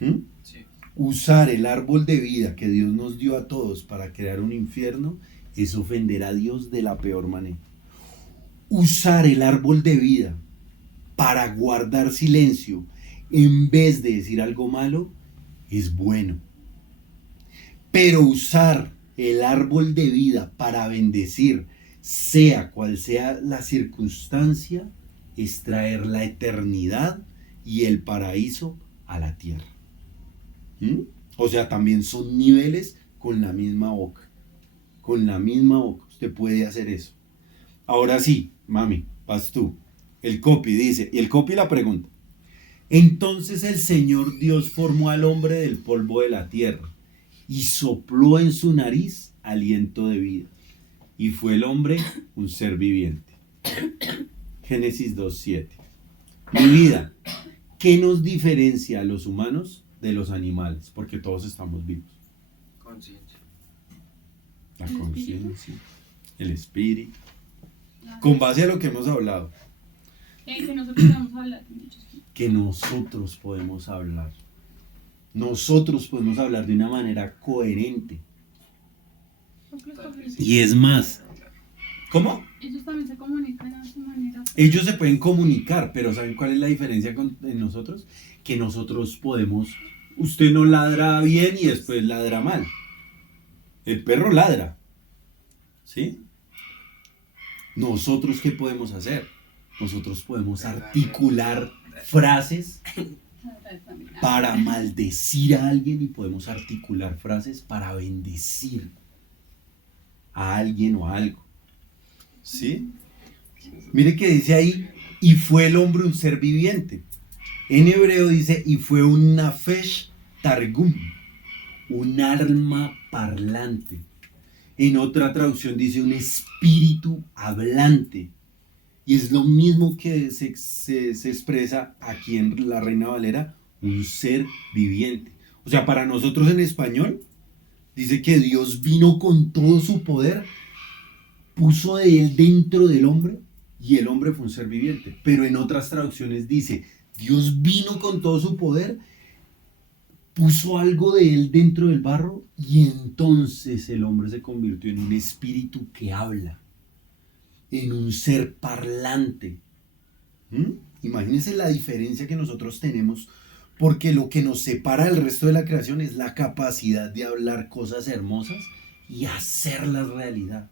¿Mm? Sí. Usar el árbol de vida que Dios nos dio a todos para crear un infierno es ofender a Dios de la peor manera. Usar el árbol de vida para guardar silencio en vez de decir algo malo es bueno. Pero usar el árbol de vida para bendecir, sea cual sea la circunstancia, es traer la eternidad y el paraíso a la tierra. ¿Mm? O sea, también son niveles con la misma boca. Con la misma boca usted puede hacer eso. Ahora sí, mami, vas tú. El copy dice, y el copy la pregunta. Entonces el Señor Dios formó al hombre del polvo de la tierra y sopló en su nariz aliento de vida. Y fue el hombre un ser viviente. Génesis 2:7. Mi vida, ¿qué nos diferencia a los humanos de los animales? Porque todos estamos vivos. Conciencia. La ¿El espíritu? conciencia, el espíritu. Con base a lo que hemos hablado, Que nosotros vamos a hablar de muchos. que nosotros podemos hablar. Nosotros podemos hablar de una manera coherente. Y es más, ¿cómo? Ellos también se comunican a su manera. Ellos se pueden comunicar, pero ¿saben cuál es la diferencia en nosotros? Que nosotros podemos, usted no ladra bien y después ladra mal. El perro ladra, ¿sí? ¿Nosotros qué podemos hacer? Nosotros podemos articular frases para maldecir a alguien y podemos articular frases para bendecir a alguien o a algo. ¿Sí? Mire que dice ahí, y fue el hombre un ser viviente. En hebreo dice, y fue un nafesh targum, un alma parlante. En otra traducción dice un espíritu hablante. Y es lo mismo que se expresa aquí en la Reina Valera, un ser viviente. O sea, para nosotros en español, dice que Dios vino con todo su poder, puso de él dentro del hombre y el hombre fue un ser viviente. Pero en otras traducciones dice, Dios vino con todo su poder, puso algo de él dentro del barro y entonces el hombre se convirtió en un espíritu que habla, en un ser parlante. Imagínense la diferencia que nosotros tenemos, porque lo que nos separa del resto de la creación es la capacidad de hablar cosas hermosas y hacerlas realidad.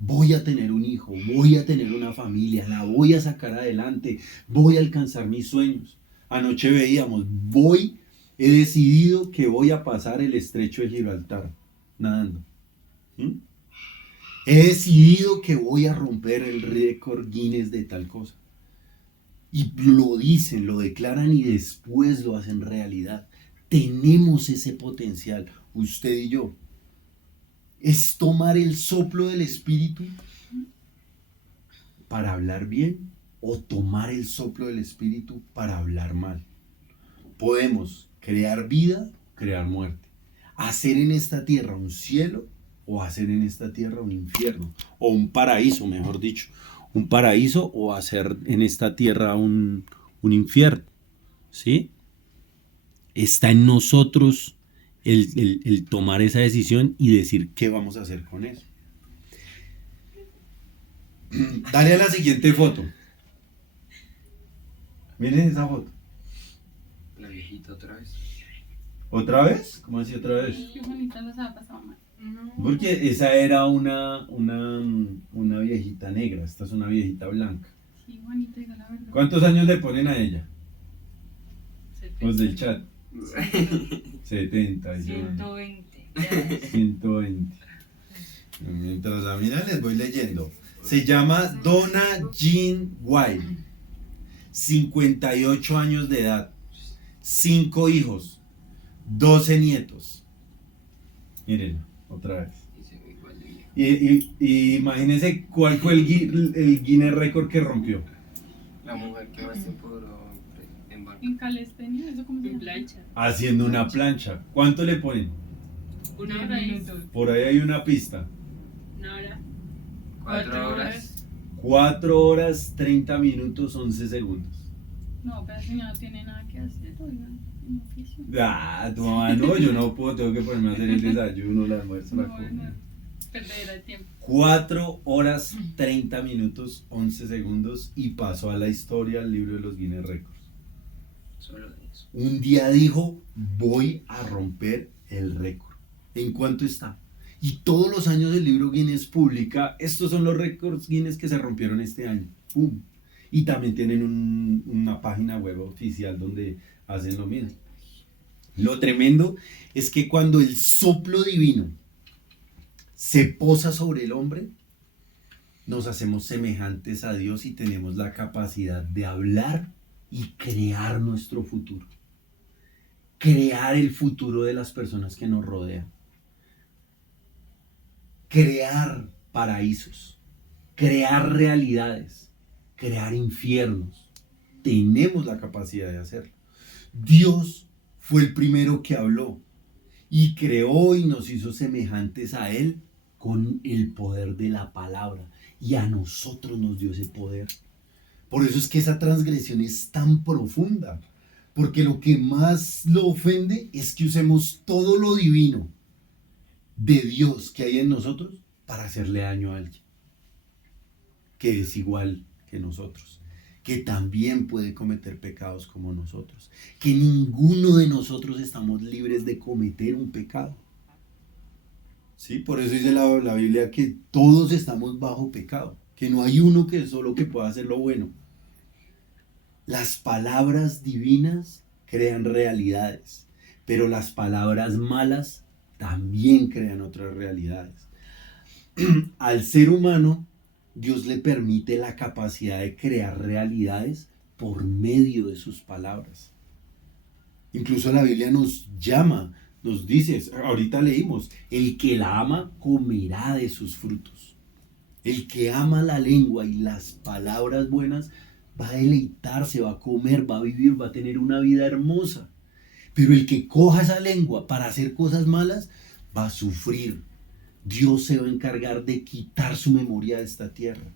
Voy a tener un hijo, voy a tener una familia, la voy a sacar adelante, voy a alcanzar mis sueños. Anoche veíamos, he decidido que voy a pasar el estrecho de Gibraltar nadando. He decidido que voy a romper el récord Guinness de tal cosa. Y lo dicen, lo declaran y después lo hacen realidad. Tenemos ese potencial, usted y yo. Es tomar el soplo del Espíritu para hablar bien o tomar el soplo del Espíritu para hablar mal. Podemos crear vida, crear muerte. Hacer en esta tierra un cielo o hacer en esta tierra un infierno. O un paraíso, mejor dicho. Un paraíso o hacer en esta tierra un infierno. ¿Sí? Está en nosotros el tomar esa decisión y decir qué vamos a hacer con eso. Dale a la siguiente foto. Miren esa foto. La viejita otra vez. ¿Otra vez? ¿Cómo así otra vez? Qué bonita los ha pasado mal. No. Porque esa era una viejita negra, esta es una viejita blanca. Qué bonita, digo la verdad. ¿Cuántos años le ponen a ella? 70. Los del chat. 70. 120. 120. Mientras la miran les voy leyendo. Se llama Donna Jean Wild. 58 años de edad. 5 hijos. 12 nietos. Miren, otra vez. Y se ve igual de viejo. Y imagínense cuál fue el Guinness récord que rompió. La mujer que más tiempo duró en barco. En calistenia, ¿eso cómo se En llama? plancha. Haciendo una plancha. ¿Cuánto le ponen? 1 10 minuto. Por ahí hay una pista. 1 hora. 4 horas. 4 horas, 30 minutos, 11 segundos. No, pero si no tiene nada que hacer, oigan, en oficio. Ah, tu mamá, no, yo no puedo, tengo que ponerme a hacer el desayuno, el almuerzo, la No, comida. no, perder el tiempo. 4 horas, 30 minutos, 11 segundos y pasó a la historia al libro de los Guinness Records. Solo de eso. Un día dijo, voy a romper el récord. ¿En cuánto está? Y todos los años el libro Guinness publica, estos son los récords Guinness que se rompieron este año. ¡Pum! Y también tienen una página web oficial donde hacen lo mismo. Lo tremendo es que cuando el soplo divino se posa sobre el hombre, nos hacemos semejantes a Dios y tenemos la capacidad de hablar y crear nuestro futuro. Crear el futuro de las personas que nos rodean. Crear paraísos. Crear realidades. Crear infiernos. Tenemos la capacidad de hacerlo. Dios fue el primero que habló y creó y nos hizo semejantes a Él con el poder de la palabra. Y a nosotros nos dio ese poder. Por eso es que esa transgresión es tan profunda. Porque lo que más lo ofende es que usemos todo lo divino de Dios que hay en nosotros para hacerle daño a alguien que es igual que nosotros, que también puede cometer pecados como nosotros, que ninguno de nosotros estamos libres de cometer un pecado. ¿Sí? Por eso dice la Biblia que todos estamos bajo pecado, que no hay uno que solo que pueda hacer lo bueno. Las palabras divinas crean realidades, pero las palabras malas también crean otras realidades. Al ser humano, Dios le permite la capacidad de crear realidades por medio de sus palabras. Incluso la Biblia nos llama, nos dice, ahorita leímos, el que la ama comerá de sus frutos. El que ama la lengua y las palabras buenas va a deleitarse, va a comer, va a vivir, va a tener una vida hermosa. Pero el que coja esa lengua para hacer cosas malas, va a sufrir. Dios se va a encargar de quitar su memoria de esta tierra.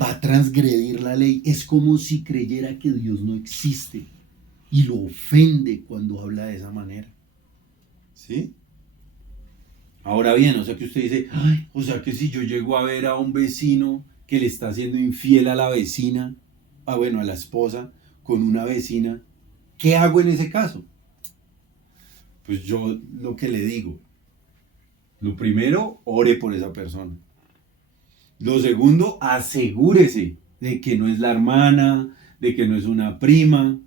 Va a transgredir la ley. Es como si creyera que Dios no existe. Y lo ofende cuando habla de esa manera. ¿Sí? Ahora bien, o sea que usted dice, ay, o sea que si yo llego a ver a un vecino que le está haciendo infiel a la vecina, a la esposa, con una vecina, ¿qué hago en ese caso? Pues yo lo que le digo, lo primero, ore por esa persona. Lo segundo, asegúrese de que no es la hermana, de que no es una prima.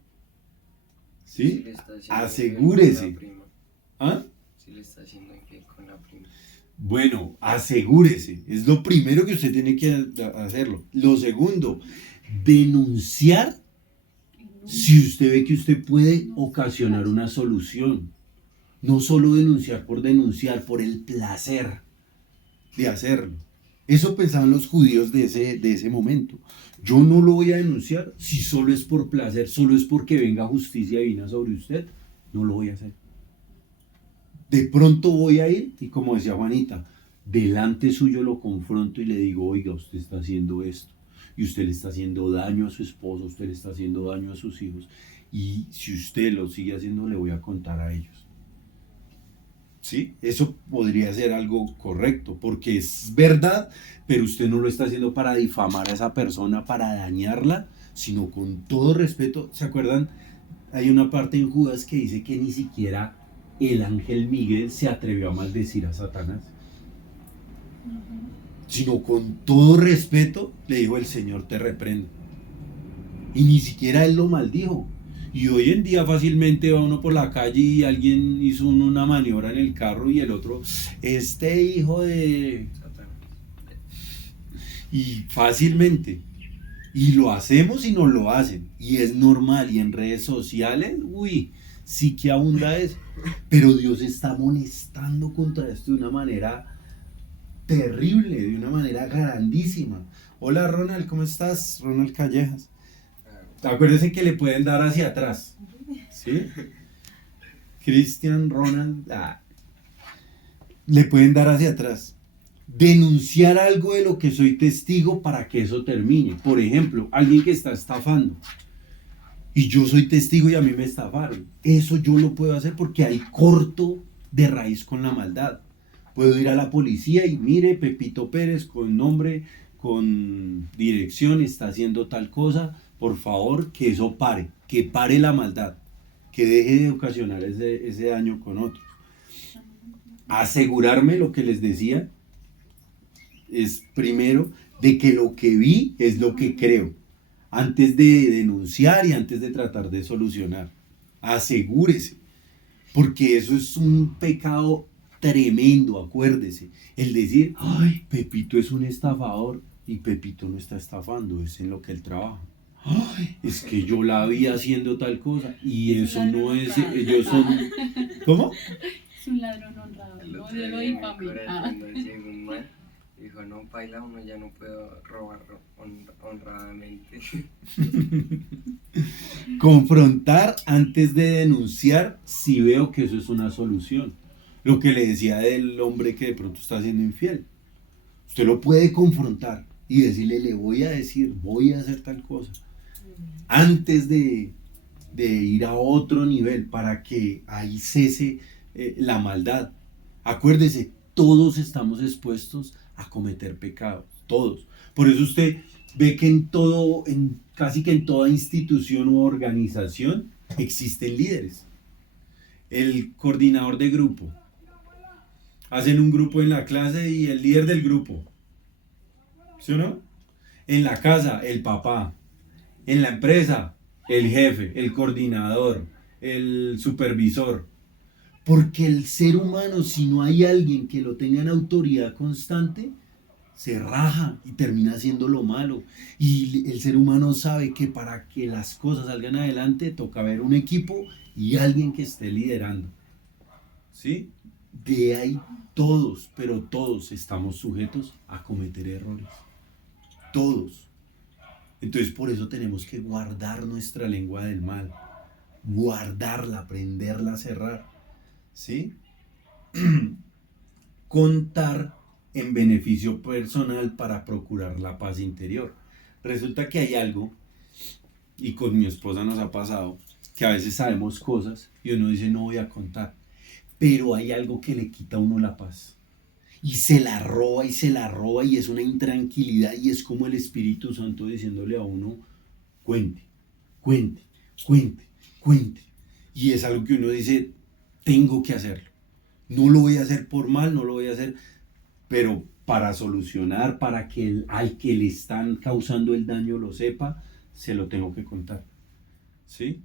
¿Sí? Si le está haciendo Asegúrese. infiel con la prima. ¿Ah? Si le está haciendo infiel con la prima. Bueno, asegúrese. Es lo primero que usted tiene que hacerlo. Lo segundo, denunciar si usted ve que usted puede ocasionar una solución. No solo denunciar, por el placer de hacerlo. Eso pensaban los judíos de ese momento. Yo no lo voy a denunciar si solo es por placer, solo es porque venga justicia divina sobre usted. No lo voy a hacer. De pronto voy a ir y, como decía Juanita, delante suyo lo confronto y le digo, oiga, usted está haciendo esto y usted le está haciendo daño a su esposo, usted le está haciendo daño a sus hijos, y si usted lo sigue haciendo le voy a contar a ellos. ¿Sí? Eso podría ser algo correcto, porque es verdad, pero usted no lo está haciendo para difamar a esa persona, para dañarla, sino con todo respeto. ¿Se acuerdan? Hay una parte en Judas que dice que ni siquiera el ángel Miguel se atrevió a maldecir a Satanás, sino con todo respeto le dijo: el Señor te reprende. Y ni siquiera él lo maldijo. Y hoy en día fácilmente va uno por la calle y alguien hizo una maniobra en el carro y el otro, este hijo de... Y fácilmente. Y lo hacemos y nos lo hacen. Y es normal. Y en redes sociales, uy, sí que abunda eso. Pero Dios está amonestando contra esto de una manera terrible, de una manera grandísima. Hola Ronald, ¿cómo estás? Ronald Callejas. Acuérdense que le pueden dar hacia atrás. ¿Sí? Cristian, Ronald. Le pueden dar hacia atrás. Denunciar algo de lo que soy testigo para que eso termine. Por ejemplo, alguien que está estafando y yo soy testigo y a mí me estafaron. Eso yo lo puedo hacer porque hay corto de raíz con la maldad. Puedo ir a la policía y mire, Pepito Pérez con nombre, con dirección, está haciendo tal cosa. Por favor, que eso pare, que pare la maldad, que deje de ocasionar ese daño con otros. Asegurarme, lo que les decía, es primero de que lo que vi es lo que creo, antes de denunciar y antes de tratar de solucionar. Asegúrese, porque eso es un pecado tremendo, acuérdese. El decir, ay, Pepito es un estafador, y Pepito no está estafando, es en lo que él trabaja. Ay, es que yo la vi haciendo tal cosa y eso no es, ellos son, ¿cómo? Es un ladrón honrado, no, yo lo difamé. Cuando llegó un man, dijo, no, paila, uno ya no puedo robar honradamente. Confrontar antes de denunciar si veo que eso es una solución. Lo que le decía del hombre que de pronto está siendo infiel. Usted lo puede confrontar y decirle, le voy a decir, voy a hacer tal cosa. Antes de ir a otro nivel para que ahí cese la maldad. Acuérdese, todos estamos expuestos a cometer pecados, todos. Por eso usted ve que casi que en toda institución u organización existen líderes. El coordinador de grupo. Hacen un grupo en la clase y el líder del grupo. ¿Sí o no? En la casa, el papá. En la empresa, el jefe, el coordinador, el supervisor. Porque el ser humano, si no hay alguien que lo tenga en autoridad constante, se raja y termina haciendo lo malo. Y el ser humano sabe que para que las cosas salgan adelante toca haber un equipo y alguien que esté liderando. ¿Sí? De ahí todos, pero todos estamos sujetos a cometer errores. Todos. Entonces por eso tenemos que guardar nuestra lengua del mal, guardarla, aprenderla a cerrar, ¿sí? Contar en beneficio personal para procurar la paz interior. Resulta que hay algo, y con mi esposa nos ha pasado, que a veces sabemos cosas y uno dice no voy a contar, pero hay algo que le quita a uno la paz. Y se la roba y es una intranquilidad y es como el Espíritu Santo diciéndole a uno, cuente, cuente, cuente, cuente. Y es algo que uno dice, tengo que hacerlo. No lo voy a hacer por mal, no lo voy a hacer, pero para solucionar, para que al que le están causando el daño lo sepa, se lo tengo que contar. ¿Sí?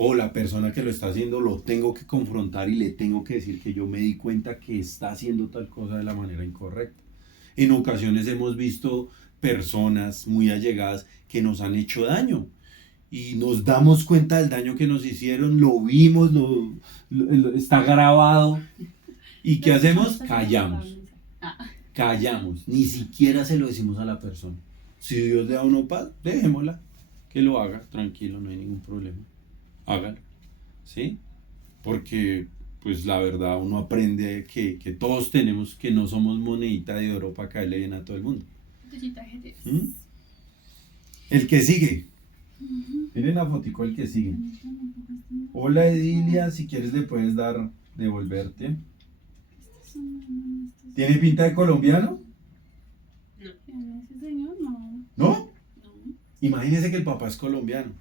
o la persona que lo está haciendo lo tengo que confrontar y le tengo que decir que yo me di cuenta que está haciendo tal cosa de la manera incorrecta. En ocasiones hemos visto personas muy allegadas que nos han hecho daño y nos damos cuenta del daño que nos hicieron, lo vimos, está grabado. ¿Y qué hacemos? Callamos. Callamos, ni siquiera se lo decimos a la persona. Si Dios le da a uno paz, dejémosla, que lo haga, tranquilo, no hay ningún problema. Hágalo, ¿sí? Porque, pues la verdad, uno aprende que todos tenemos, que no somos monedita de oro para caerle bien a todo el mundo. ¿Mm? El que sigue. Miren la fotico del que sigue. Hola Edilia, si quieres le puedes dar, devolverte. ¿Tiene pinta de colombiano? Ese señor no. ¿No? Imagínese que el papá es colombiano.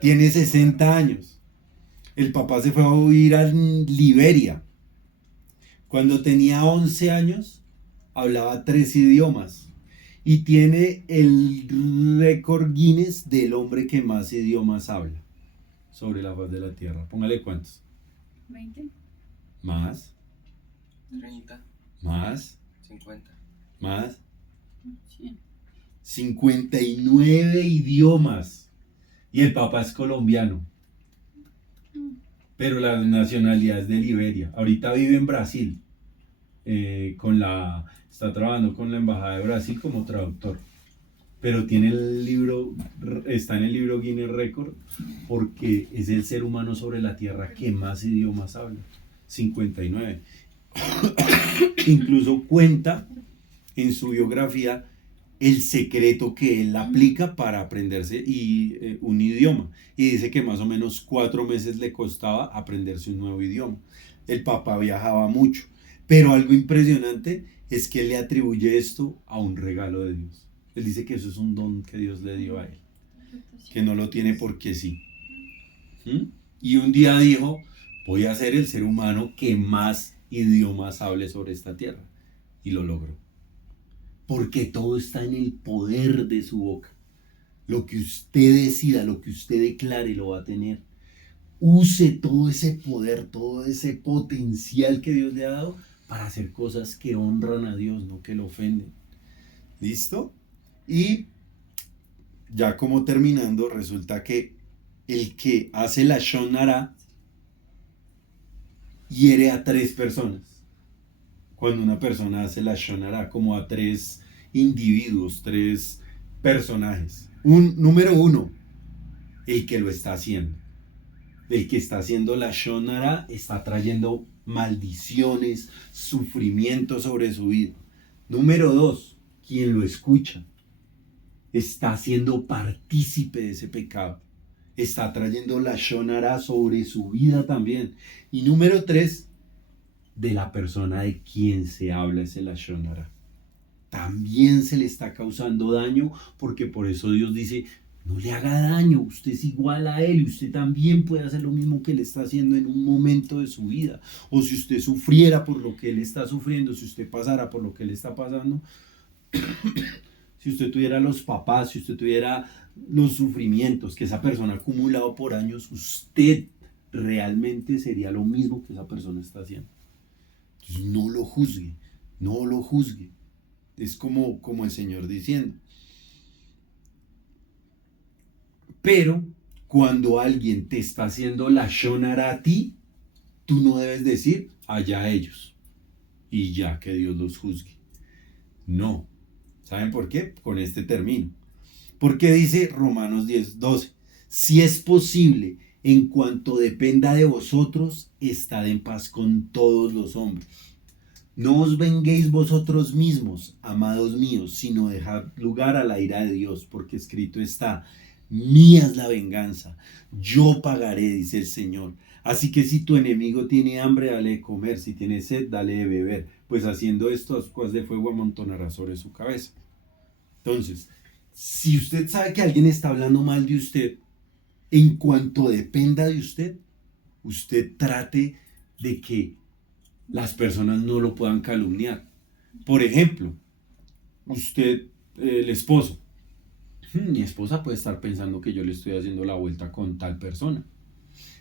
Tiene 60 años. El papá se fue a vivir a Liberia. Cuando tenía 11 años, hablaba 3 idiomas. Y tiene el récord Guinness del hombre que más idiomas habla sobre la faz de la tierra. Póngale cuántos. 20. Más. 30, Más. 50. Más. 100. 59 idiomas. Y el papá es colombiano. Pero la nacionalidad es de Liberia. Ahorita vive en Brasil. Está trabajando con la embajada de Brasil como traductor. Pero tiene está en el libro Guinness Record porque es el ser humano sobre la tierra que más idiomas habla. 59. Incluso cuenta en su biografía el secreto que él aplica para aprenderse un idioma. Y dice que más o menos 4 meses le costaba aprenderse un nuevo idioma. El papá viajaba mucho. Pero algo impresionante es que él le atribuye esto a un regalo de Dios. Él dice que eso es un don que Dios le dio a él. Que no lo tiene porque sí. Y un día dijo, voy a ser el ser humano que más idiomas hable sobre esta tierra. Y lo logró. Porque todo está en el poder de su boca. Lo que usted decida, lo que usted declare, lo va a tener. Use todo ese poder, todo ese potencial que Dios le ha dado para hacer cosas que honran a Dios, no que lo ofenden. ¿Listo? Y ya como terminando, resulta que el que hace la shonara hiere a 3 personas. Cuando una persona hace la shonara, como a 3 individuos, 3 personajes. Número 1, el que lo está haciendo. El que está haciendo la shonara está trayendo maldiciones, sufrimiento sobre su vida. Número 2, quien lo escucha está siendo partícipe de ese pecado. Está trayendo la shonara sobre su vida también. Y número 3, de la persona de quien se habla ese lashon hara. También se le está causando daño, porque por eso Dios dice, no le haga daño, usted es igual a él, y usted también puede hacer lo mismo que él está haciendo en un momento de su vida. O si usted sufriera por lo que él está sufriendo, si usted pasara por lo que él está pasando, si usted tuviera los papás, si usted tuviera los sufrimientos que esa persona ha acumulado por años, usted realmente sería lo mismo que esa persona está haciendo. Entonces no lo juzgue, no lo juzgue. Es como el Señor diciendo. Pero cuando alguien te está haciendo lashon hara a ti, tú no debes decir allá ellos y ya que Dios los juzgue. No. ¿Saben por qué? Con este término. Porque dice Romanos 10:12, si es posible, en cuanto dependa de vosotros, estad en paz con todos los hombres. No os venguéis vosotros mismos, amados míos, sino dejad lugar a la ira de Dios, porque escrito está, mía es la venganza, yo pagaré, dice el Señor. Así que si tu enemigo tiene hambre, dale de comer, si tiene sed, dale de beber, pues haciendo esto, ascuas de fuego amontonará sobre su cabeza. Entonces, si usted sabe que alguien está hablando mal de usted, en cuanto dependa de usted, usted trate de que las personas no lo puedan calumniar. Por ejemplo, usted, el esposo, Mi esposa puede estar pensando que yo le estoy haciendo la vuelta con tal persona.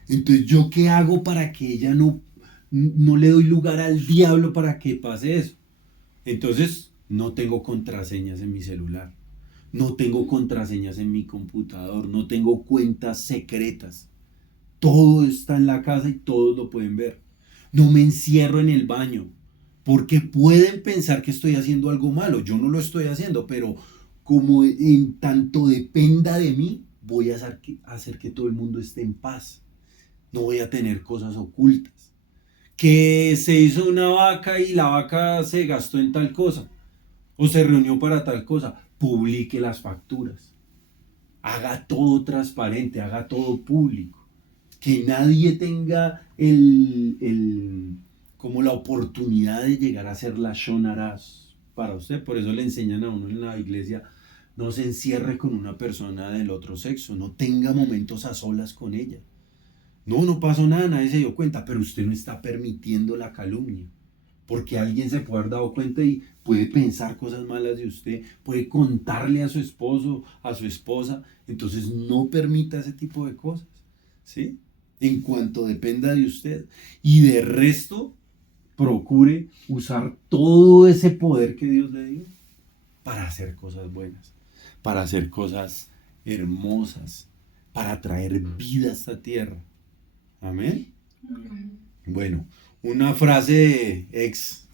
Entonces, ¿yo qué hago para que ella no le doy lugar al diablo para que pase eso? Entonces, no tengo contraseñas en mi celular, no tengo contraseñas en mi computador, no tengo cuentas secretas. Todo está en la casa y todos lo pueden ver. No me encierro en el baño, porque pueden pensar que estoy haciendo algo malo. Yo no lo estoy haciendo, pero como en tanto dependa de mí, voy a hacer que todo el mundo esté en paz. No voy a tener cosas ocultas. Que se hizo una vaca y la vaca se gastó en tal cosa, o se reunió para tal cosa, publique las facturas. Haga todo transparente, haga todo público. Que nadie tenga como la oportunidad de llegar a ser la shonarás para usted. Por eso le enseñan a uno en la iglesia: no se encierre con una persona del otro sexo, no tenga momentos a solas con ella. No pasó nada, nadie se dio cuenta, pero usted no está permitiendo la calumnia, porque alguien se puede haber dado cuenta y puede pensar cosas malas de usted, puede contarle a su esposo, a su esposa. Entonces no permita ese tipo de cosas, ¿sí? En cuanto dependa de usted. Y de resto, procure usar todo ese poder que Dios le dio para hacer cosas buenas, para hacer cosas hermosas, para traer vida a esta tierra. Amén. Bueno, una frase ex.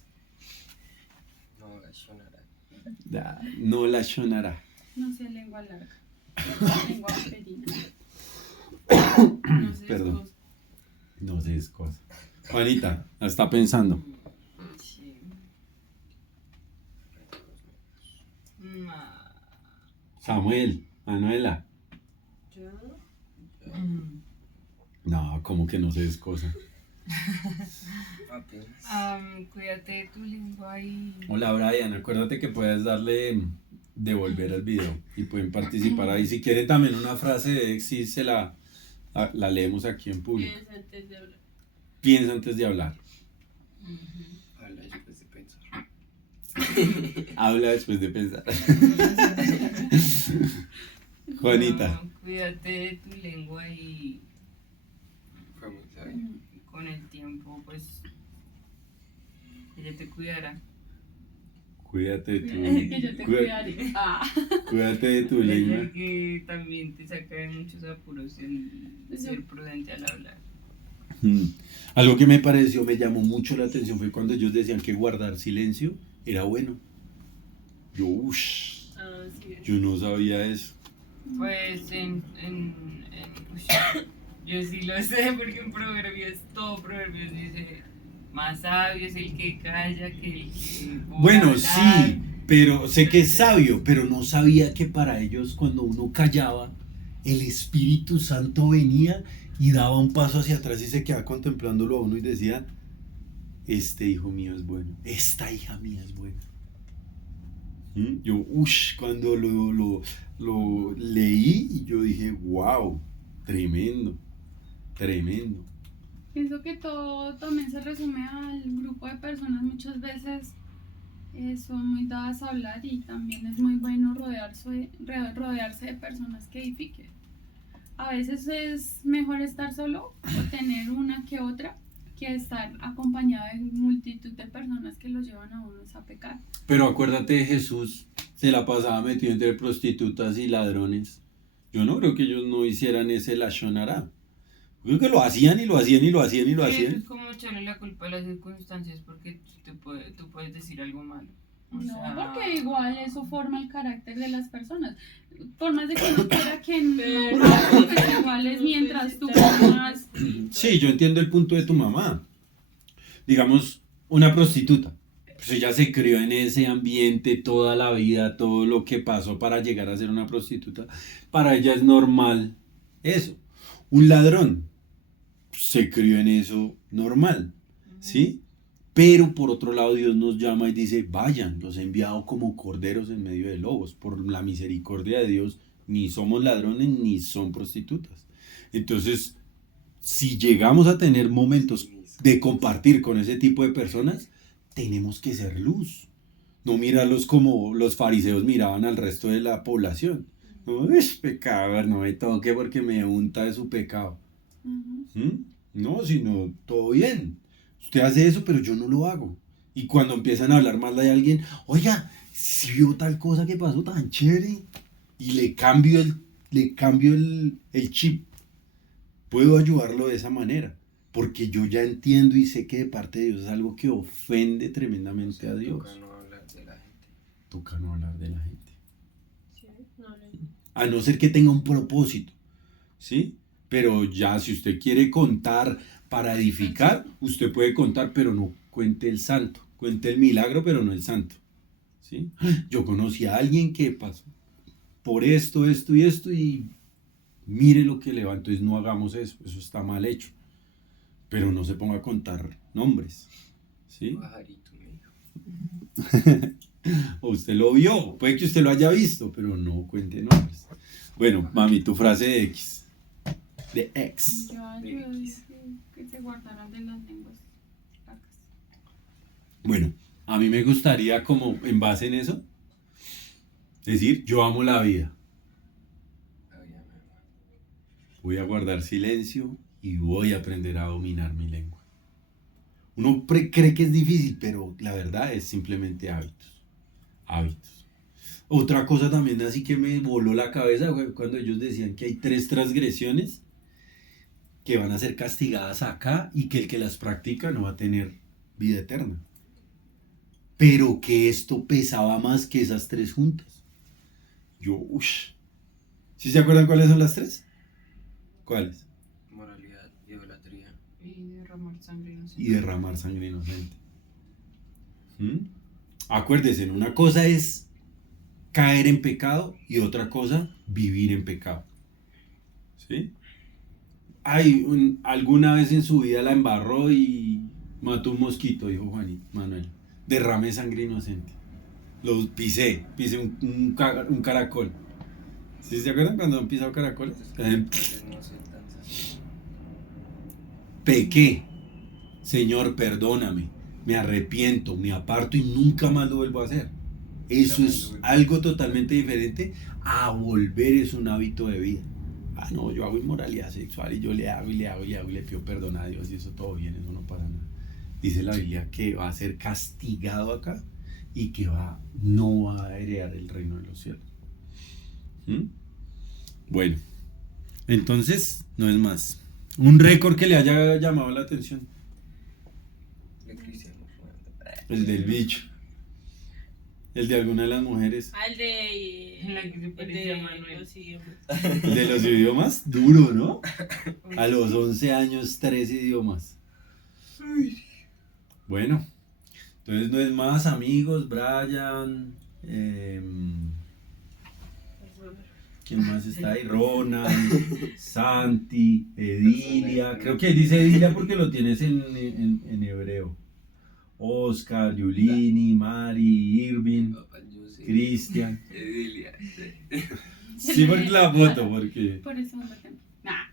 No la sonará. No la shonará. No sé, lengua larga. Lengua perina. No sé, Perdón. cosas. No sé, es cosa. Juanita, la está pensando. Sí. Samuel, Manuela. Yo. No, como que no sé, es cosa. Papi. Cuídate de tu lengua y... Hola Brian, acuérdate que puedes darle devolver al video y pueden participar ahí. Si quiere también una frase de ex, sí se la leemos aquí en público. Piensa antes de hablar. Piensa antes de hablar. Habla después de pensar. Habla después de pensar. Juanita. No, cuídate de tu lengua y Fue muy sabio. con el tiempo, pues, ella te cuidará. Cuídate de Que yo te tu cuidaré. cuídate de tu Ella lengua. que también te saca de muchos apuros el ser prudente al hablar. Algo que me llamó mucho la atención fue cuando ellos decían que guardar silencio era bueno. Yo, Sí. yo no sabía eso. Pues ush, yo sí lo sé porque en Proverbios, todo Proverbios dice, más sabio es el que calla que el que por Bueno, hablar. sí, pero sé que es sabio, pero no sabía que para ellos cuando uno callaba, el Espíritu Santo venía y daba un paso hacia atrás y se quedaba contemplándolo a uno y decía: este hijo mío es bueno, esta hija mía es buena. Yo, cuando lo leí, y yo dije: wow, tremendo, tremendo. Pienso que todo también se resume al grupo de personas. Muchas veces son muy dadas a hablar y también es muy bueno rodearse de personas que edifiquen. A veces es mejor estar solo o tener una que otra que estar acompañado de multitud de personas que los llevan a unos a pecar. Pero acuérdate, Jesús se la pasaba metido entre prostitutas y ladrones. Yo no creo que ellos no hicieran ese lashon hara. Creo que lo hacían y lo hacían y lo hacían y lo Sí, eso hacían. es como echarle la culpa a las circunstancias porque tú puedes decir algo malo. O No, sea, porque igual eso forma el carácter de las personas. Por más de que uno quiera que no, pues igual es mientras tú más. Sí, yo entiendo el punto de tu mamá. Digamos, una prostituta. Pues ella se crió en ese ambiente toda la vida, todo lo que pasó para llegar a ser una prostituta. Para ella es normal eso. Un ladrón se crió en eso normal, ¿sí? Pero por otro lado Dios nos llama y dice: vayan, los he enviado como corderos en medio de lobos. Por la misericordia de Dios, ni somos ladrones ni son prostitutas. Entonces, si llegamos a tener momentos de compartir con ese tipo de personas, tenemos que ser luz. No mirarlos como los fariseos miraban al resto de la población. Uy, pecador, no me toque porque me unta de su pecado. Ujú. No, sino todo bien. Usted hace eso, pero yo no lo hago. Y cuando empiezan a hablar mal de alguien, oiga, si vio tal cosa que pasó tan chévere, y le cambio el chip, puedo ayudarlo de esa manera, porque yo ya entiendo y sé que de parte de Dios es algo que ofende tremendamente a Dios. Toca no hablar de la gente. Toca no hablar de la gente. Sí, no, no. A no ser que tenga un propósito, ¿sí? Pero ya si usted quiere contar para edificar, usted puede contar, pero no cuente el santo. Cuente el milagro, pero no el santo, ¿sí? Yo conocí a alguien que pasó por esto, esto y esto, y mire lo que le va. Entonces no hagamos eso, eso está mal hecho. Pero no se ponga a contar nombres, ¿sí? Pajarito, me dijo. O usted lo vio, puede que usted lo haya visto, pero no cuente nombres. Bueno, mami, tu frase de X. De X. Yo dije que se guardaran de las lenguas flacas. Bueno, a mí me gustaría como en base en eso, decir, yo amo la vida. Ay, ya, mi mamá. Voy a guardar silencio y voy a aprender a dominar mi lengua. Uno cree que es difícil, pero la verdad es simplemente hábitos. Hábitos. Otra cosa también así que me voló la cabeza fue cuando ellos decían que hay 3 transgresiones que van a ser castigadas acá y que el que las practica no va a tener vida eterna. Pero que esto pesaba más que esas 3 juntas. Yo, uff. ¿Sí se acuerdan cuáles son las 3? ¿Cuáles? Moralidad, idolatría. Y derramar sangre inocente. Y derramar sangre inocente. Acuérdense, una cosa es caer en pecado y otra cosa vivir en pecado. ¿Sí? Alguna vez en su vida la embarró y mató un mosquito, dijo Manuel. Derramé sangre inocente. Lo pisé un caracol. ¿Sí se acuerdan cuando han pisado caracoles? Entonces no soy tan santo. Pequé. Señor, perdóname. Me arrepiento, me aparto y nunca más lo vuelvo a hacer. Eso es algo totalmente diferente a volver es un hábito de vida. Ah, no, yo hago inmoralidad sexual y yo le hago y le hago y le hago y le pido perdón a Dios y eso todo bien, eso no pasa nada. Dice la Biblia que va a ser castigado acá y que no va a heredar el reino de los cielos. Bueno, entonces, no es más. Un récord que le haya llamado la atención. De cristiano. El del bicho. El de alguna de las mujeres. Al de. En la que se el parecía de a Manuel. los idiomas. El de los idiomas, duro, ¿no? A los 11 años, 3 idiomas. Bueno, entonces no es más, amigos, Brian, ¿quién más está ahí? Ronald, Santi, Edilia. Creo que dice Edilia porque lo tienes en hebreo. Oscar, Yulini, Mari, Irving, Papá, yo sé. Cristian. Edilia. Sí, porque la foto, porque Por el segundo tiempo. Nah.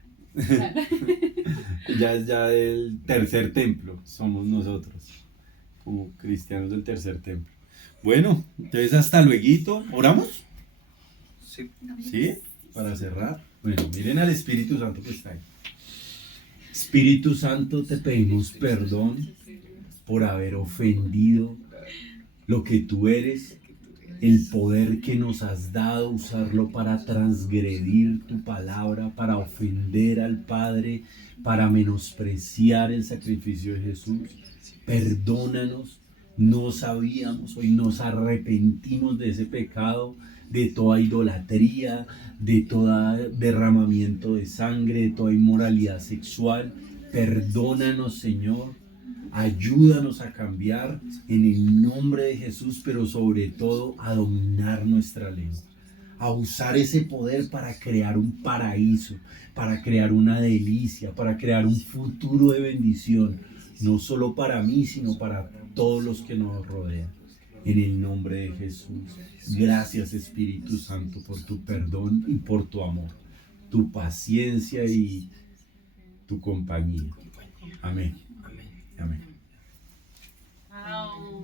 ya es ya del tercer templo, somos nosotros, como cristianos del tercer templo. Bueno, entonces hasta luego. ¿Oramos? Sí. ¿Sí? Para cerrar. Bueno, miren al Espíritu Santo que está ahí. Espíritu Santo, te pedimos perdón por haber ofendido lo que tú eres, el poder que nos has dado, usarlo para transgredir tu palabra, para ofender al Padre, para menospreciar el sacrificio de Jesús. Perdónanos, no sabíamos, hoy nos arrepentimos de ese pecado, de toda idolatría, de todo derramamiento de sangre, de toda inmoralidad sexual. Perdónanos, Señor. Ayúdanos a cambiar en el nombre de Jesús, pero sobre todo a dominar nuestra lengua, a usar ese poder para crear un paraíso, para crear una delicia, para crear un futuro de bendición, no solo para mí, sino para todos los que nos rodean. En el nombre de Jesús. Gracias, Espíritu Santo, por tu perdón y por tu amor, tu paciencia y tu compañía. Amén. Amén. Amén. Wow.